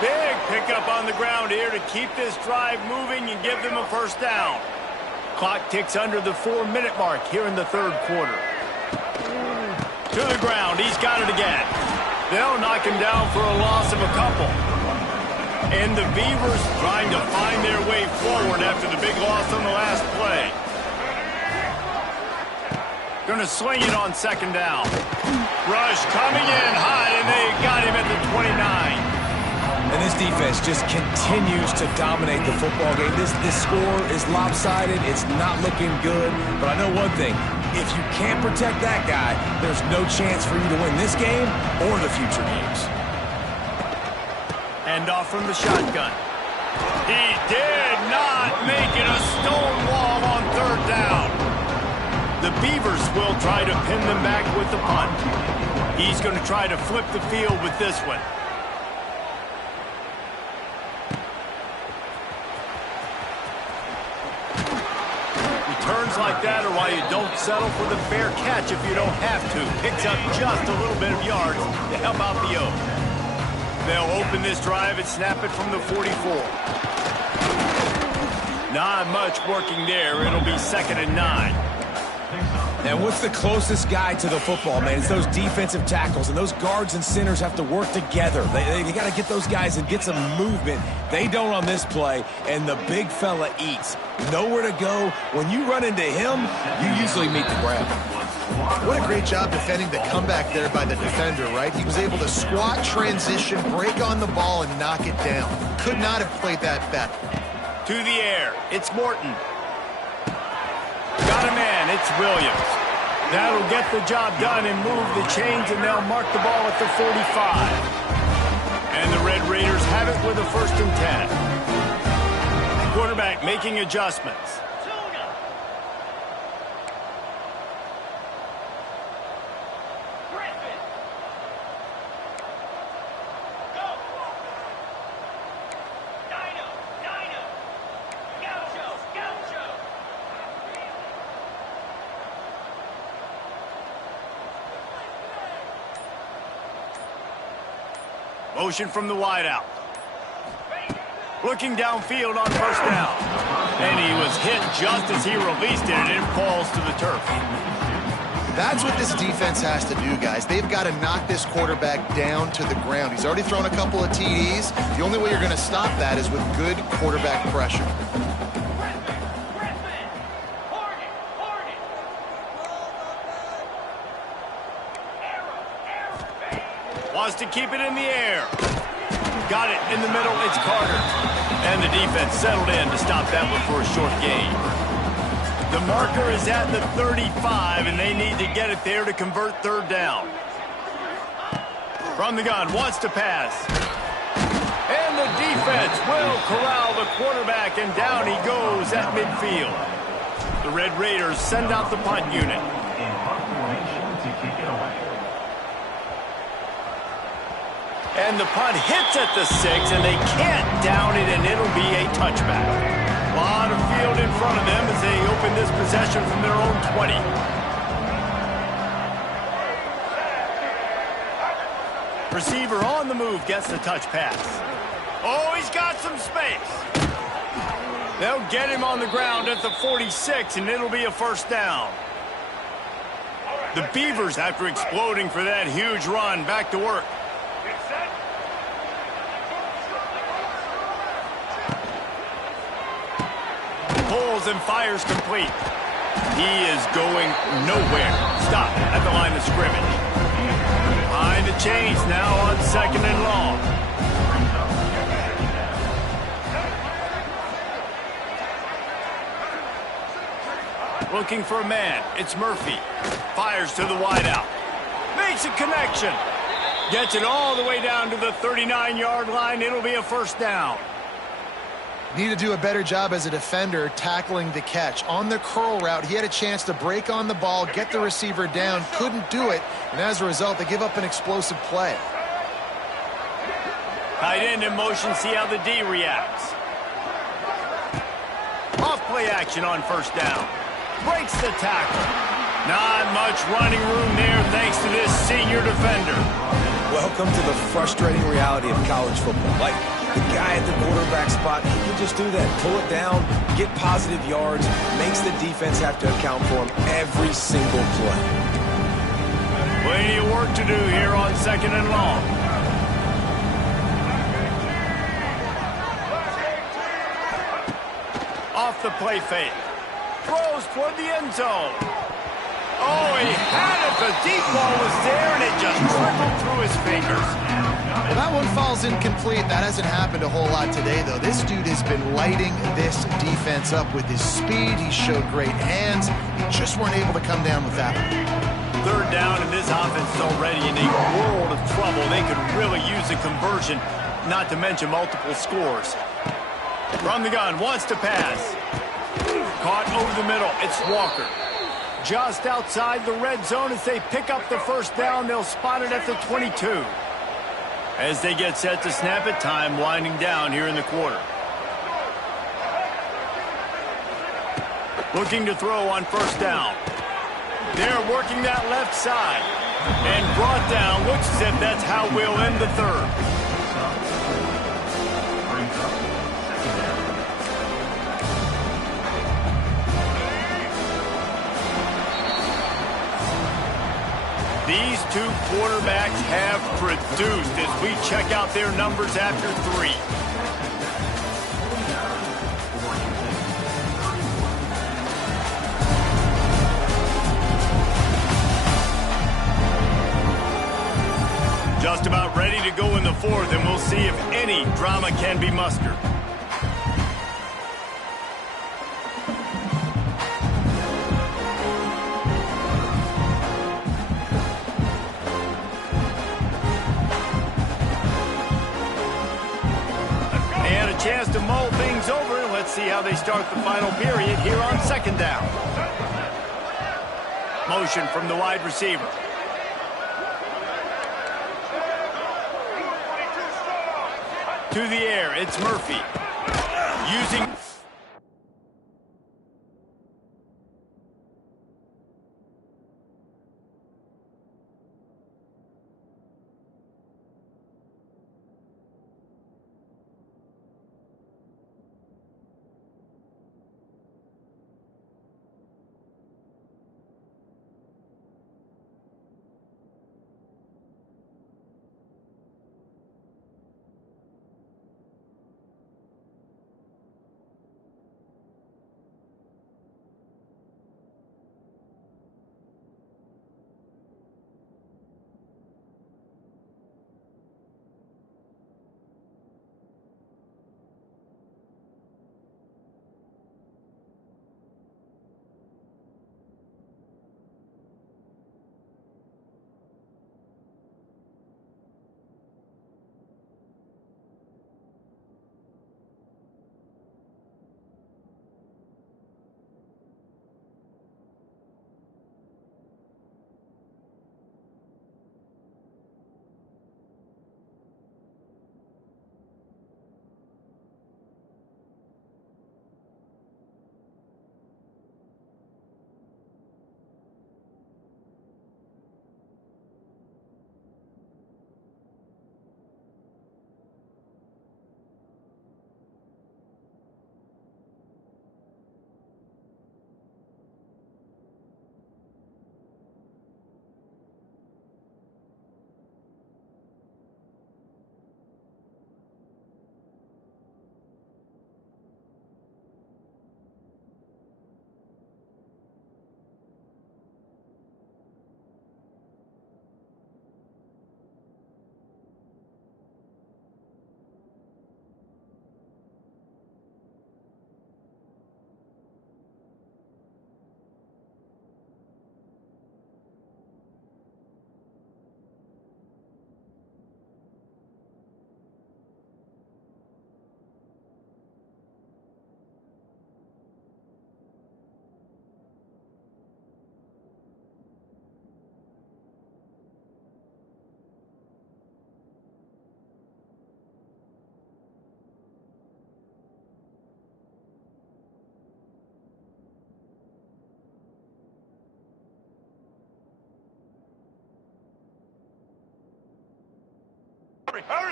Big pickup on the ground here to keep this drive moving and give them a first down. Clock ticks under the 4-minute mark here in the third quarter. To the ground, he's got it again. They'll knock him down for a loss of a couple. And the Beavers trying to find their way forward after the big loss on the last play. Going to swing it on second down. Rush coming in hot, and they got him at the 29. And this defense just continues to dominate the football game. This score is lopsided. It's not looking good. But I know one thing. If you can't protect that guy, there's no chance for you to win this game or the future games. Hand off from the shotgun. He did not make it a stone wall on third down. The Beavers will try to pin them back with the punt. He's going to try to flip the field with this one. Returns like that are why you don't settle for the fair catch if you don't have to. Picks up just a little bit of yards to help out the O. They'll open this drive and snap it from the 44. Not much working there. It'll be 2nd and 9. And what's the closest guy to the football, man? It's those defensive tackles, and those guards and centers have to work together. They got to get those guys and get some movement. They don't on this play, and the big fella eats. Nowhere to go. When you run into him, you usually meet the ground. What a great job defending the comeback there by the defender, right? He was able to squat, transition, break on the ball, and knock it down. Could not have played that better. To the air, it's Morton. Got a man, it's Williams. That'll get the job done and move the chains, and they'll mark the ball at the 45. And the Red Raiders have it with a 1st and 10. Quarterback making adjustments. Motion from the wideout. Looking downfield on first down. And he was hit just as he released it, and it falls to the turf. That's what this defense has to do, guys. They've got to knock this quarterback down to the ground. He's already thrown a couple of TDs. The only way you're going to stop that is with good quarterback pressure. Wants to keep it in the air. Got it in the middle. It's Carter. And the defense settled in to stop that one for a short gain. The marker is at the 35, and they need to get it there to convert third down. From the gun, wants to pass. And the defense will corral the quarterback, and down he goes at midfield. The Red Raiders send out the punt unit. And the punt hits at the 6, and they can't down it, and it'll be a touchback. A lot of field in front of them as they open this possession from their own 20. Receiver on the move gets the touch pass. Oh, he's got some space. They'll get him on the ground at the 46, and it'll be a first down. The Beavers, after exploding for that huge run, back to work. Pulls and fires complete. He is going nowhere. Stop at the line of scrimmage. Behind the chains now on 2nd and long. Looking for a man. It's Murphy. Fires to the wideout. Makes a connection. Gets it all the way down to the 39-yard line. It'll be a first down. Need to do a better job as a defender tackling the catch. On the curl route, he had a chance to break on the ball, get the receiver down, couldn't do it, and as a result, they give up an explosive play. Tight end in motion, see how the D reacts. Off play action on first down. Breaks the tackle. Not much running room there thanks to this senior defender. Welcome to the frustrating reality of college football. Like, the guy at the quarterback spot, he can just do that. Pull it down, get positive yards, makes the defense have to account for him every single play. Plenty of work to do here on 2nd and long. Off the play fake. Throws toward the end zone. Oh, he had it. The deep ball was there, and it just trickled through his fingers. Well, that one falls incomplete. That hasn't happened a whole lot today, though. This dude has been lighting this defense up with his speed. He showed great hands. He just weren't able to come down with that one. 3rd down, and this offense is already in a world of trouble. They could really use a conversion, not to mention multiple scores. From the gun, wants to pass. Caught over the middle. It's Walker. Just outside the red zone as they pick up the 1st down. They'll spot it at the 22. As they get set to snap it, time winding down here in the quarter. Looking to throw on 1st down. They're working that left side. And brought down. Looks as if that's how we'll end the 3rd. These two quarterbacks have produced as we check out their numbers after 3. Just about ready to go in the 4th, and we'll see if any drama can be mustered. Chance to mull things over. Let's see how they start the final period here on 2nd down. Motion from the wide receiver. To the air, it's Murphy. Using...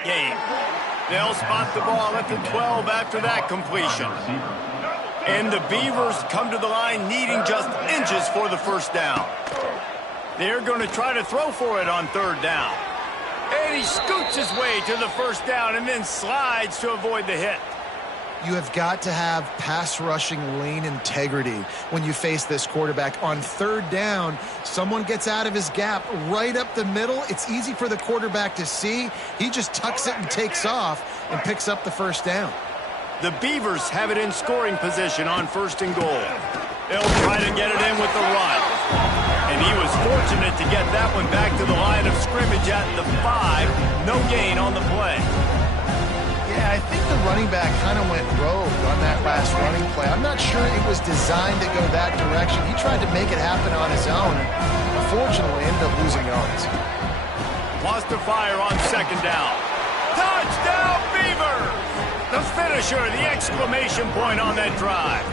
game. They'll spot the ball at the 12 after that completion. And the Beavers come to the line needing just inches for the first down. They're going to try to throw for it on third down. And he scoots his way to the first down and then slides to avoid the hit. You have got to have pass rushing lane integrity when you face this quarterback. On third down, someone gets out of his gap right up the middle. It's easy for the quarterback to see. He just tucks it and takes off and picks up the first down. The Beavers have it in scoring position on first and goal. They'll try to get it in with the run. And he was fortunate to get that one back to the line of scrimmage at the 5. No gain on the play. Yeah, I think the running back kind of went rogue on that last running play. I'm not sure it was designed to go that direction. He tried to make it happen on his own and unfortunately ended up losing yards. Wants to fire on second down. Touchdown, Beavers! The finisher, the exclamation point on that drive.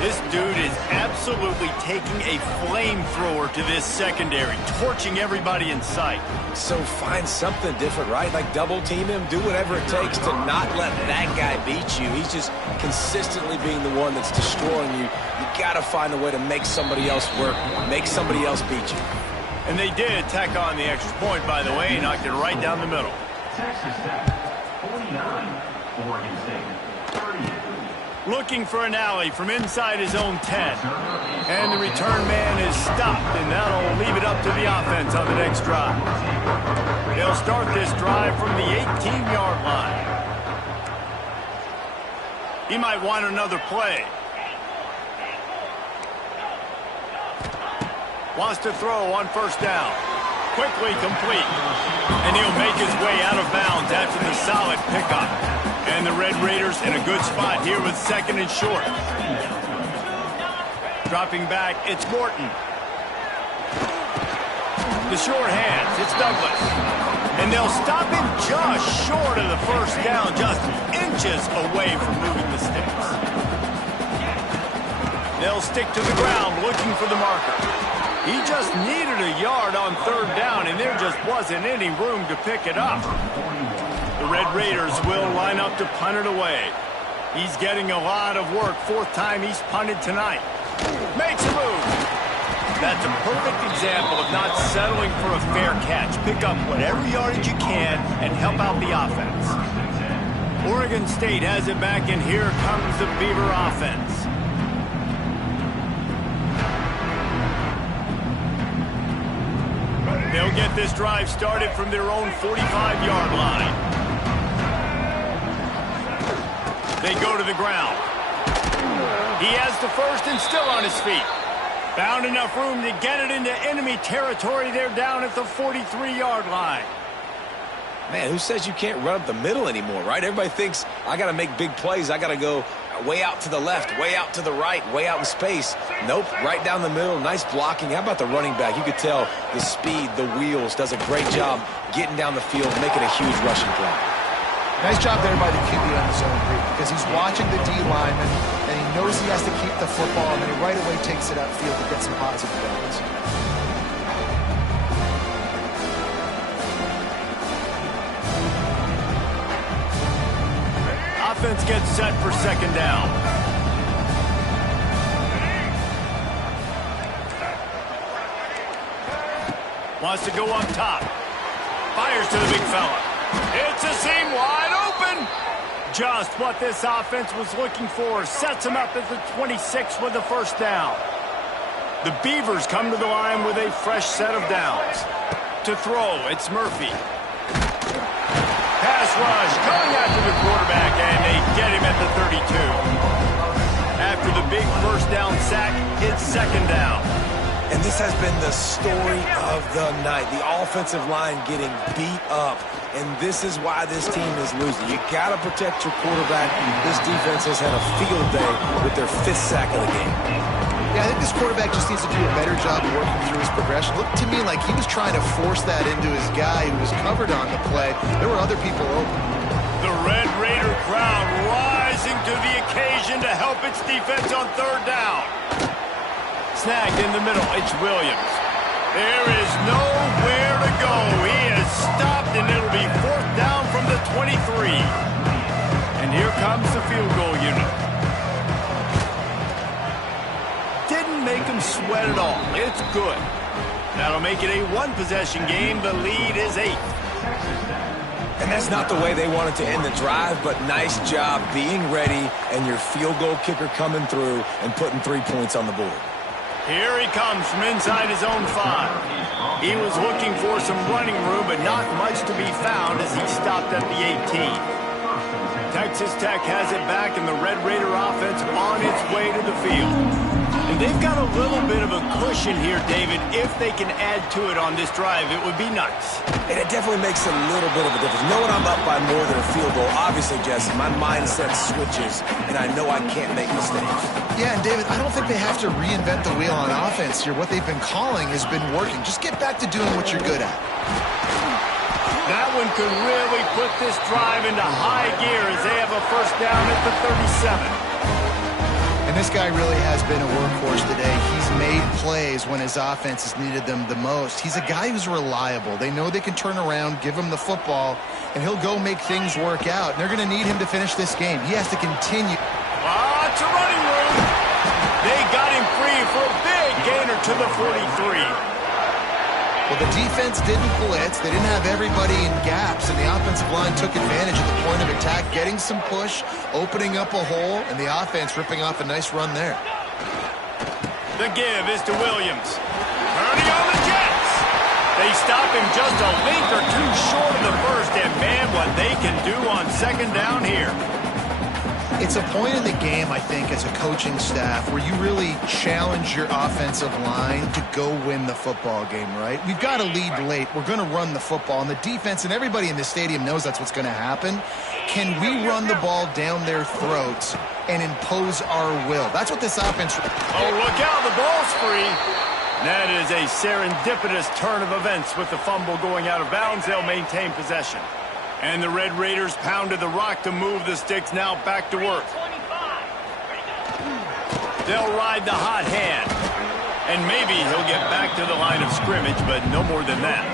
This dude is absolutely taking a flamethrower to this secondary, torching everybody in sight. So find something different, right? Like double team him, do whatever it takes to not let that guy beat you. He's just consistently being the one that's destroying you. You got to find a way to make somebody else work, make somebody else beat you. And they did tack on the extra point, by the way, knocked it right down the middle. Texas Tech, 49. Oregon State, 38. Looking for an alley from inside his own 10. And the return man is stopped, and that'll leave it up to the offense on the next drive. They'll start this drive from the 18-yard line. He might want another play. Wants to throw on first down. Quickly complete. And he'll make his way out of bounds after the solid pickup. And the Red Raiders in a good spot here with second and short. Dropping back, it's Morton. The short hands, it's Douglas. And they'll stop him just short of the first down, just inches away from moving the sticks. They'll stick to the ground looking for the marker. He just needed a yard on third down, and there just wasn't any room to pick it up. The Red Raiders will line up to punt it away. He's getting a lot of work. Fourth time he's punted tonight. Makes a move. That's a perfect example of not settling for a fair catch. Pick up whatever yardage you can and help out the offense. Oregon State has it back, and here comes the Beaver offense. They'll get this drive started from their own 45-yard line. They go to the ground. He has the first and still on his feet. Found enough room to get it into enemy territory. They're down at the 43-yard line. Man, who says you can't run up the middle anymore, right? Everybody thinks, I got to make big plays. I got to go way out to the left, way out to the right, way out in space. Nope, right down the middle. Nice blocking. How about the running back? You could tell the speed, the wheels, does a great job getting down the field, making a huge rushing play. Nice job there by the QB on the zone read because he's watching the D lineman and he knows he has to keep the football and then he right away takes it upfield to get some positive yards. Offense gets set for second down. Wants to go up top. Fires to the big fella. It's a seam wide open. Just what this offense was looking for. Sets him up at the 26 with the first down. The Beavers come to the line with a fresh set of downs. To throw, it's Murphy. Pass rush coming after the quarterback, and they get him at the 32. After the big first down sack, it's second down. And this has been the story of the night. The offensive line getting beat up. And this is why this team is losing. You got to protect your quarterback. This defense has had a field day with their 5th sack of the game. Yeah, I think this quarterback just needs to do a better job of working through his progression. Looked to me like he was trying to force that into his guy who was covered on the play. There were other people open. The Red Raider crowd rising to the occasion to help its defense on third down. Snagged in the middle, it's Williams. There is nowhere to go. He is stopped and it'll be 4th down from the 23. And here comes the field goal unit. Didn't make him sweat at all. It's good. That'll make it a one-possession game. The lead is 8. And that's not the way they wanted to end the drive, but nice job being ready and your field goal kicker coming through and putting 3 points on the board. Here he comes from inside his own 5. He was looking for some running room, but not much to be found as he stopped at the 18. Texas Tech has it back, and the Red Raider offense on its way to the field. And they've got a little bit of a cushion here, David. If they can add to it on this drive, it would be nice. And it definitely makes a little bit of a difference. Knowing I'm up by more than a field goal, obviously, Jesse, my mindset switches, and I know I can't make mistakes. Yeah, and David, I don't think they have to reinvent the wheel on offense here. What they've been calling has been working. Just get back to doing what you're good at. That one could really put this drive into high gear as they have a 1st down at the 37. And this guy really has been a workhorse today. He's made plays when his offense has needed them the most. He's a guy who's reliable. They know they can turn around, give him the football, and he'll go make things work out. And they're going to need him to finish this game. He has to continue. It's a running room. They got him free for a big gainer to the 43. Well, the defense didn't blitz. They didn't have everybody in gaps, and the offensive line took advantage of the point of attack, getting some push, opening up a hole, and the offense ripping off a nice run there. The give is to Williams. Turning on the Jets. They stop him just a link or two short of the first, and man, what they can do on 2nd down here. It's a point in the game, I think, as a coaching staff where you really challenge your offensive line to go win the football game, right? We've got to lead late. We're going to run the football. And the defense and everybody in the stadium knows that's what's going to happen. Can we run the ball down their throats and impose our will? That's what this offense... Oh, look out. The ball's free. That is a serendipitous turn of events with the fumble going out of bounds. They'll maintain possession. And the Red Raiders pounded the rock to move the sticks. Now back to work. They'll ride the hot hand. And maybe he'll get back to the line of scrimmage, but no more than that.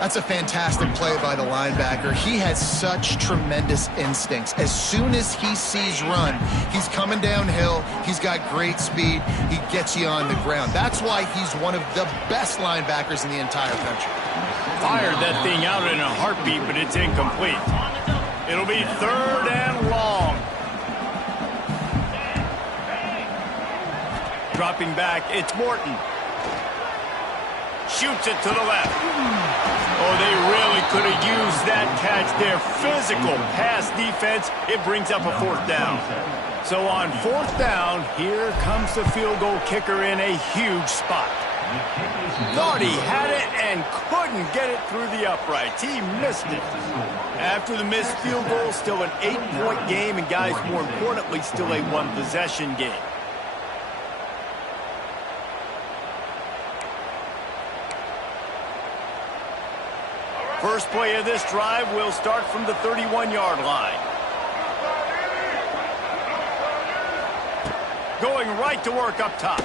That's a fantastic play by the linebacker. He has such tremendous instincts. As soon as he sees run, he's coming downhill. He's got great speed. He gets you on the ground. That's why he's one of the best linebackers in the entire country. Fired that thing out in a heartbeat, but it's incomplete. It'll be 3rd and long. Dropping back, it's Morton. Shoots it to the left. Oh, they really could have used that catch there. Physical pass defense. It brings up a 4th down. So on 4th down, here comes the field goal kicker in a huge spot. Thought he had it and couldn't get it through the uprights. He missed it. After the missed field goal, still an 8-point game, and guys, more importantly, still a one-possession game. First play of this drive will start from the 31-yard line. Going right to work up top.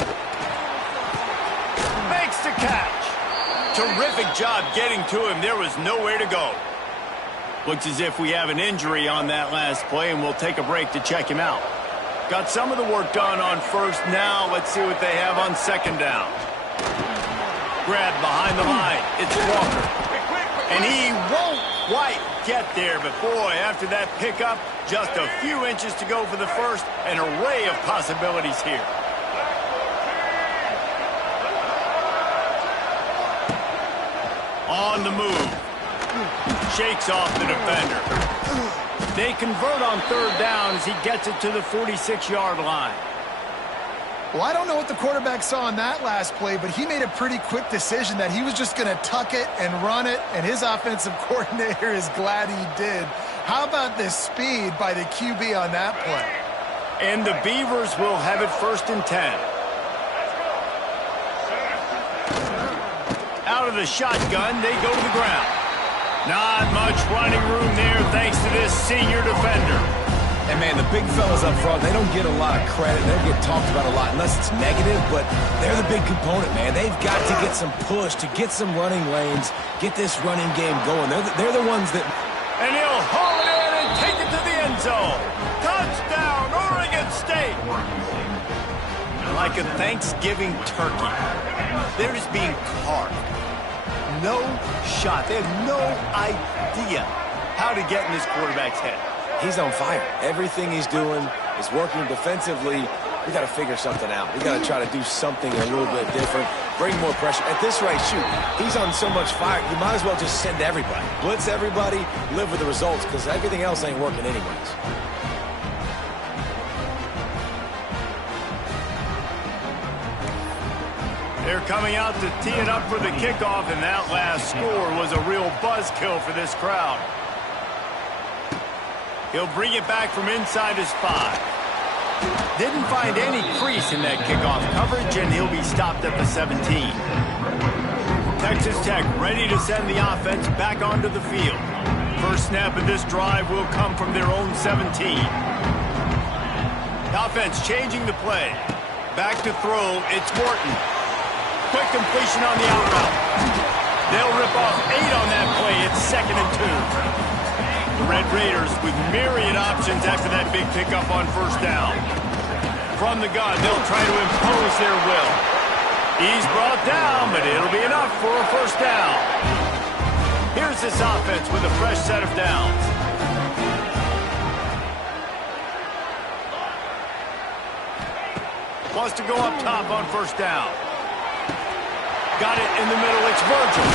Makes the catch. Terrific job getting to him. There was nowhere to go. Looks as if we have an injury on that last play, and we'll take a break to check him out. Got some of the work done on 1st. Now let's see what they have on 2nd down. Grab behind the line. It's Walker. And he won't quite get there, but boy, after that pickup, just a few inches to go for the 1st. An array of possibilities here. On the move. Shakes off the defender. They convert on 3rd down as he gets it to the 46-yard line. Well, I don't know what the quarterback saw on that last play, but he made a pretty quick decision that he was just going to tuck it and run it, and his offensive coordinator is glad he did. How about the speed by the QB on that play? And the Beavers will have it 1st and 10. Out of the shotgun, they go to the ground. Not much running room there thanks to this senior defender. And, man, the big fellas up front, they don't get a lot of credit. They don't get talked about a lot unless it's negative, but they're the big component, man. They've got to get some push, to get some running lanes, get this running game going. They're the ones that... And he'll haul it in and take it to the end zone. Touchdown, Oregon State. Like a Thanksgiving turkey, they're just being carved. No shot. They have no idea how to get in this quarterback's head. He's on fire. Everything he's doing is working defensively. We got to figure something out. We got to try to do something a little bit different, bring more pressure. At this rate, shoot, he's on so much fire, you might as well just send everybody. Blitz everybody, live with the results, because everything else ain't working anyways. They're coming out to tee it up for the kickoff, and that last score was a real buzzkill for this crowd. He'll bring it back from inside his 5. Didn't find any crease in that kickoff coverage, and he'll be stopped at the 17. Texas Tech ready to send the offense back onto the field. First snap of this drive will come from their own 17. Offense changing the play. Back to throw, it's Morton. Quick completion on the out route. They'll rip off 8 on that play. It's 2nd and 2. The Red Raiders with myriad options after that big pickup on first down. From the gun, they'll try to impose their will. He's brought down, but it'll be enough for a first down. Here's this offense with a fresh set of downs. Wants to go up top on first down. Got it in the middle, it's Virgil.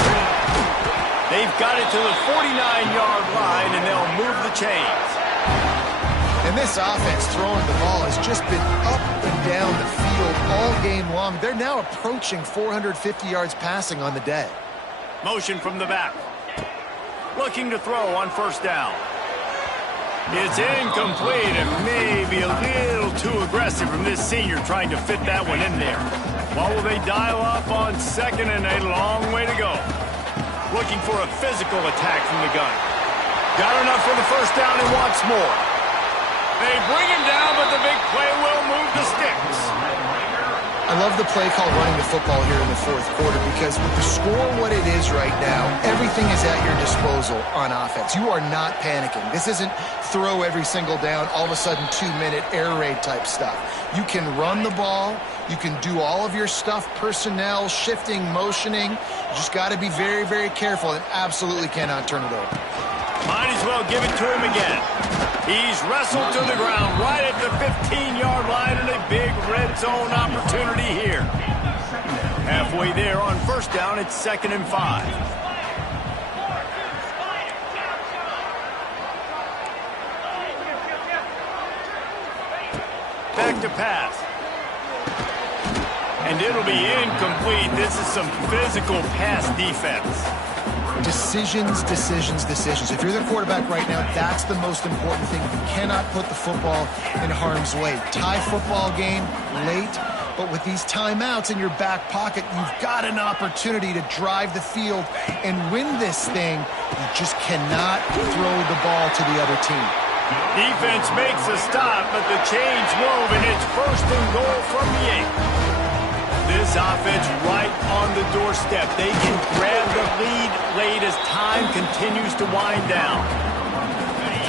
They've got it to the 49-yard line, and they'll move the chains. And this offense throwing the ball has just been up and down the field all game long. They're now approaching 450 yards passing on the day. Motion from the back. Looking to throw on first down. It's incomplete and maybe a little too aggressive from this senior trying to fit that one in there. What will they dial up on 2nd and a long way to go? Looking for a physical attack from the gun. Got enough for the first down and wants more. They bring him down, but the big play will move the sticks. I love the play call running the football here in the 4th quarter because with the score what it is right now, everything is at your disposal on offense. You are not panicking. This isn't throw every single down, all of a sudden 2-minute air raid type stuff. You can run the ball. You can do all of your stuff, personnel, shifting, motioning. You just got to be very, very careful and absolutely cannot turn it over. Might as well give it to him again. He's wrestled to the ground right at the 15-yard line and a big red zone opportunity here. Halfway there on first down, it's 2nd and 5. Back to pass. And it'll be incomplete. This is some physical pass defense. Decisions, decisions, decisions. If you're the quarterback right now, that's the most important thing. You cannot put the football in harm's way. Tie football game late, but with these timeouts in your back pocket, you've got an opportunity to drive the field and win this thing. You just cannot throw the ball to the other team. Defense makes a stop, but the chains move, and it's 1st and goal from the 8. This offense right on the doorstep. They can grab the lead late as time continues to wind down.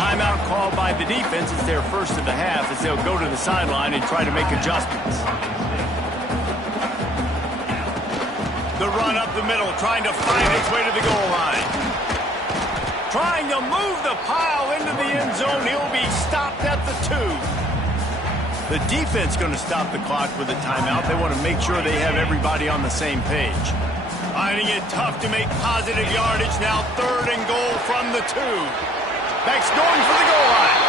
Timeout called by the defense. It's their first of the half as they'll go to the sideline and try to make adjustments. The run up the middle, trying to find its way to the goal line. Trying to move the pile into the end zone. He'll be stopped at the 2. The defense going to stop the clock with a timeout. They want to make sure they have everybody on the same page. Finding it tough to make positive yardage. Now 3rd and goal from the 2. Beck's going for the goal line.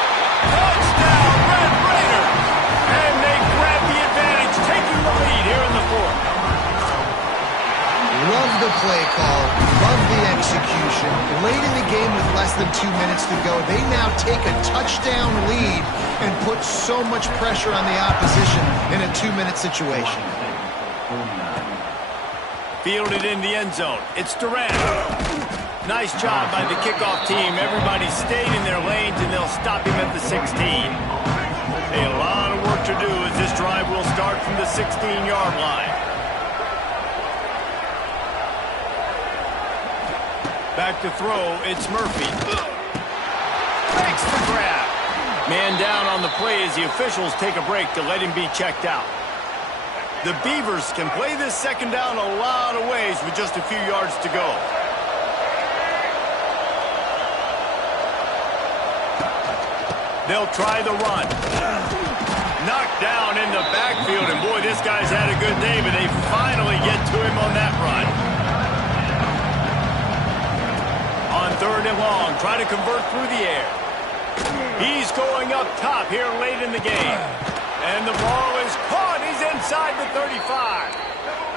Touchdown, Red Raider! And they grab the advantage, taking the lead here in the 4th. Love the play call. Love the execution. Late in the game with less than 2 minutes to go, they now take a touchdown lead and put so much pressure on the opposition in a 2-minute situation. Fielded in the end zone. It's Durant. Nice job by the kickoff team. Everybody stayed in their lanes, and they'll stop him at the 16. from the 16-yard line. Back to throw, it's Murphy. Makes the grab. Man down on the play as the officials take a break to let him be checked out. The Beavers can play this second down a lot of ways with just a few yards to go. They'll try the run. Knocked down in the backfield, and boy, this guy's had a good day, but they finally get to him on that run. On 3rd and long, try to convert through the air. He's going up top here late in the game. And the ball is caught. He's inside the 35.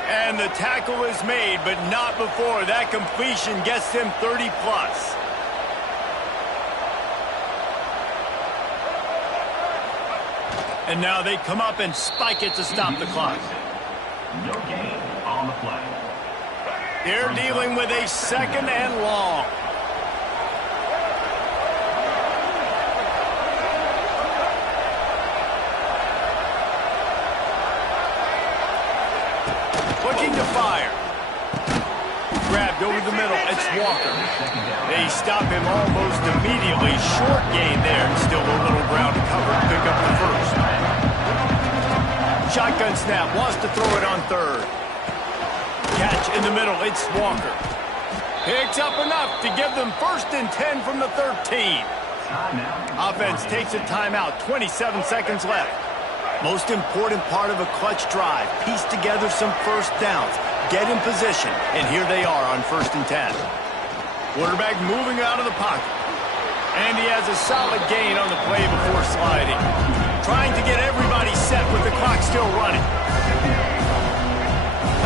And the tackle is made, but not before that completion gets him 30-plus. And now they come up and spike it to stop the clock. No gain on the play. They're dealing with a 2nd and long. Looking to fire. Grabbed over the middle. It's Walker. They stop him almost immediately. Short gain there. And still a little ground to cover to pick up the first. Shotgun snap. Wants to throw it on 3rd. Catch in the middle. It's Walker. Picks up enough to give them 1st and 10 from the 13. Offense takes a timeout. 27 seconds left. Most important part of a clutch drive. Piece together some first downs. Get in position. And here they are on 1st and 10. Quarterback moving out of the pocket. And he has a solid gain on the play before sliding. Trying to get everybody set with the clock still running.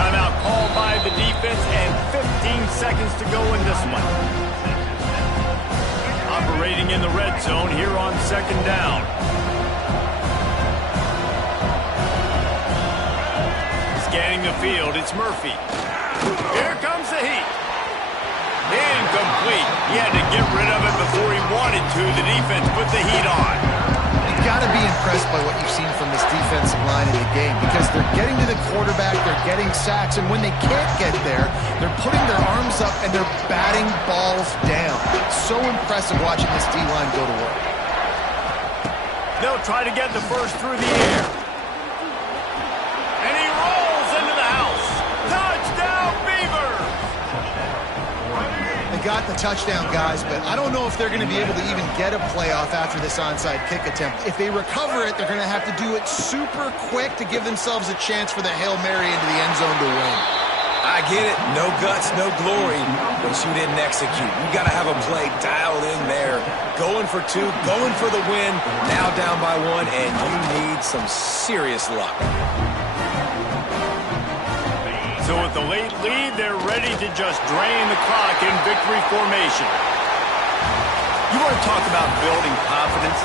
Timeout called by the defense and 15 seconds to go in this one. Operating in the red zone here on 2nd down. Scanning the field, it's Murphy. Here comes the heat. Incomplete. He had to get rid of it before he wanted to. The defense put the heat on. You've got to be impressed by what you've seen from this defensive line in the game because they're getting to the quarterback, they're getting sacks, and when they can't get there, they're putting their arms up and they're batting balls down. It's so impressive watching this D-line go to work. They'll try to get the first through the air. And he rolls into the house. Touchdown, Beavers! They got the touchdown, guys, but I don't know if they're going to be able to even get a playoff after this onside kick attempt. If they recover it, they're going to have to do it super quick to give themselves a chance for the Hail Mary into the end zone to win. I get it. No guts, no glory, but you didn't execute. You got to have a play dialed in there. Going for 2, going for the win, now down by 1, and you need some serious luck. So with the late lead, they're ready to just drain the clock in victory formation. You want to talk about building confidence?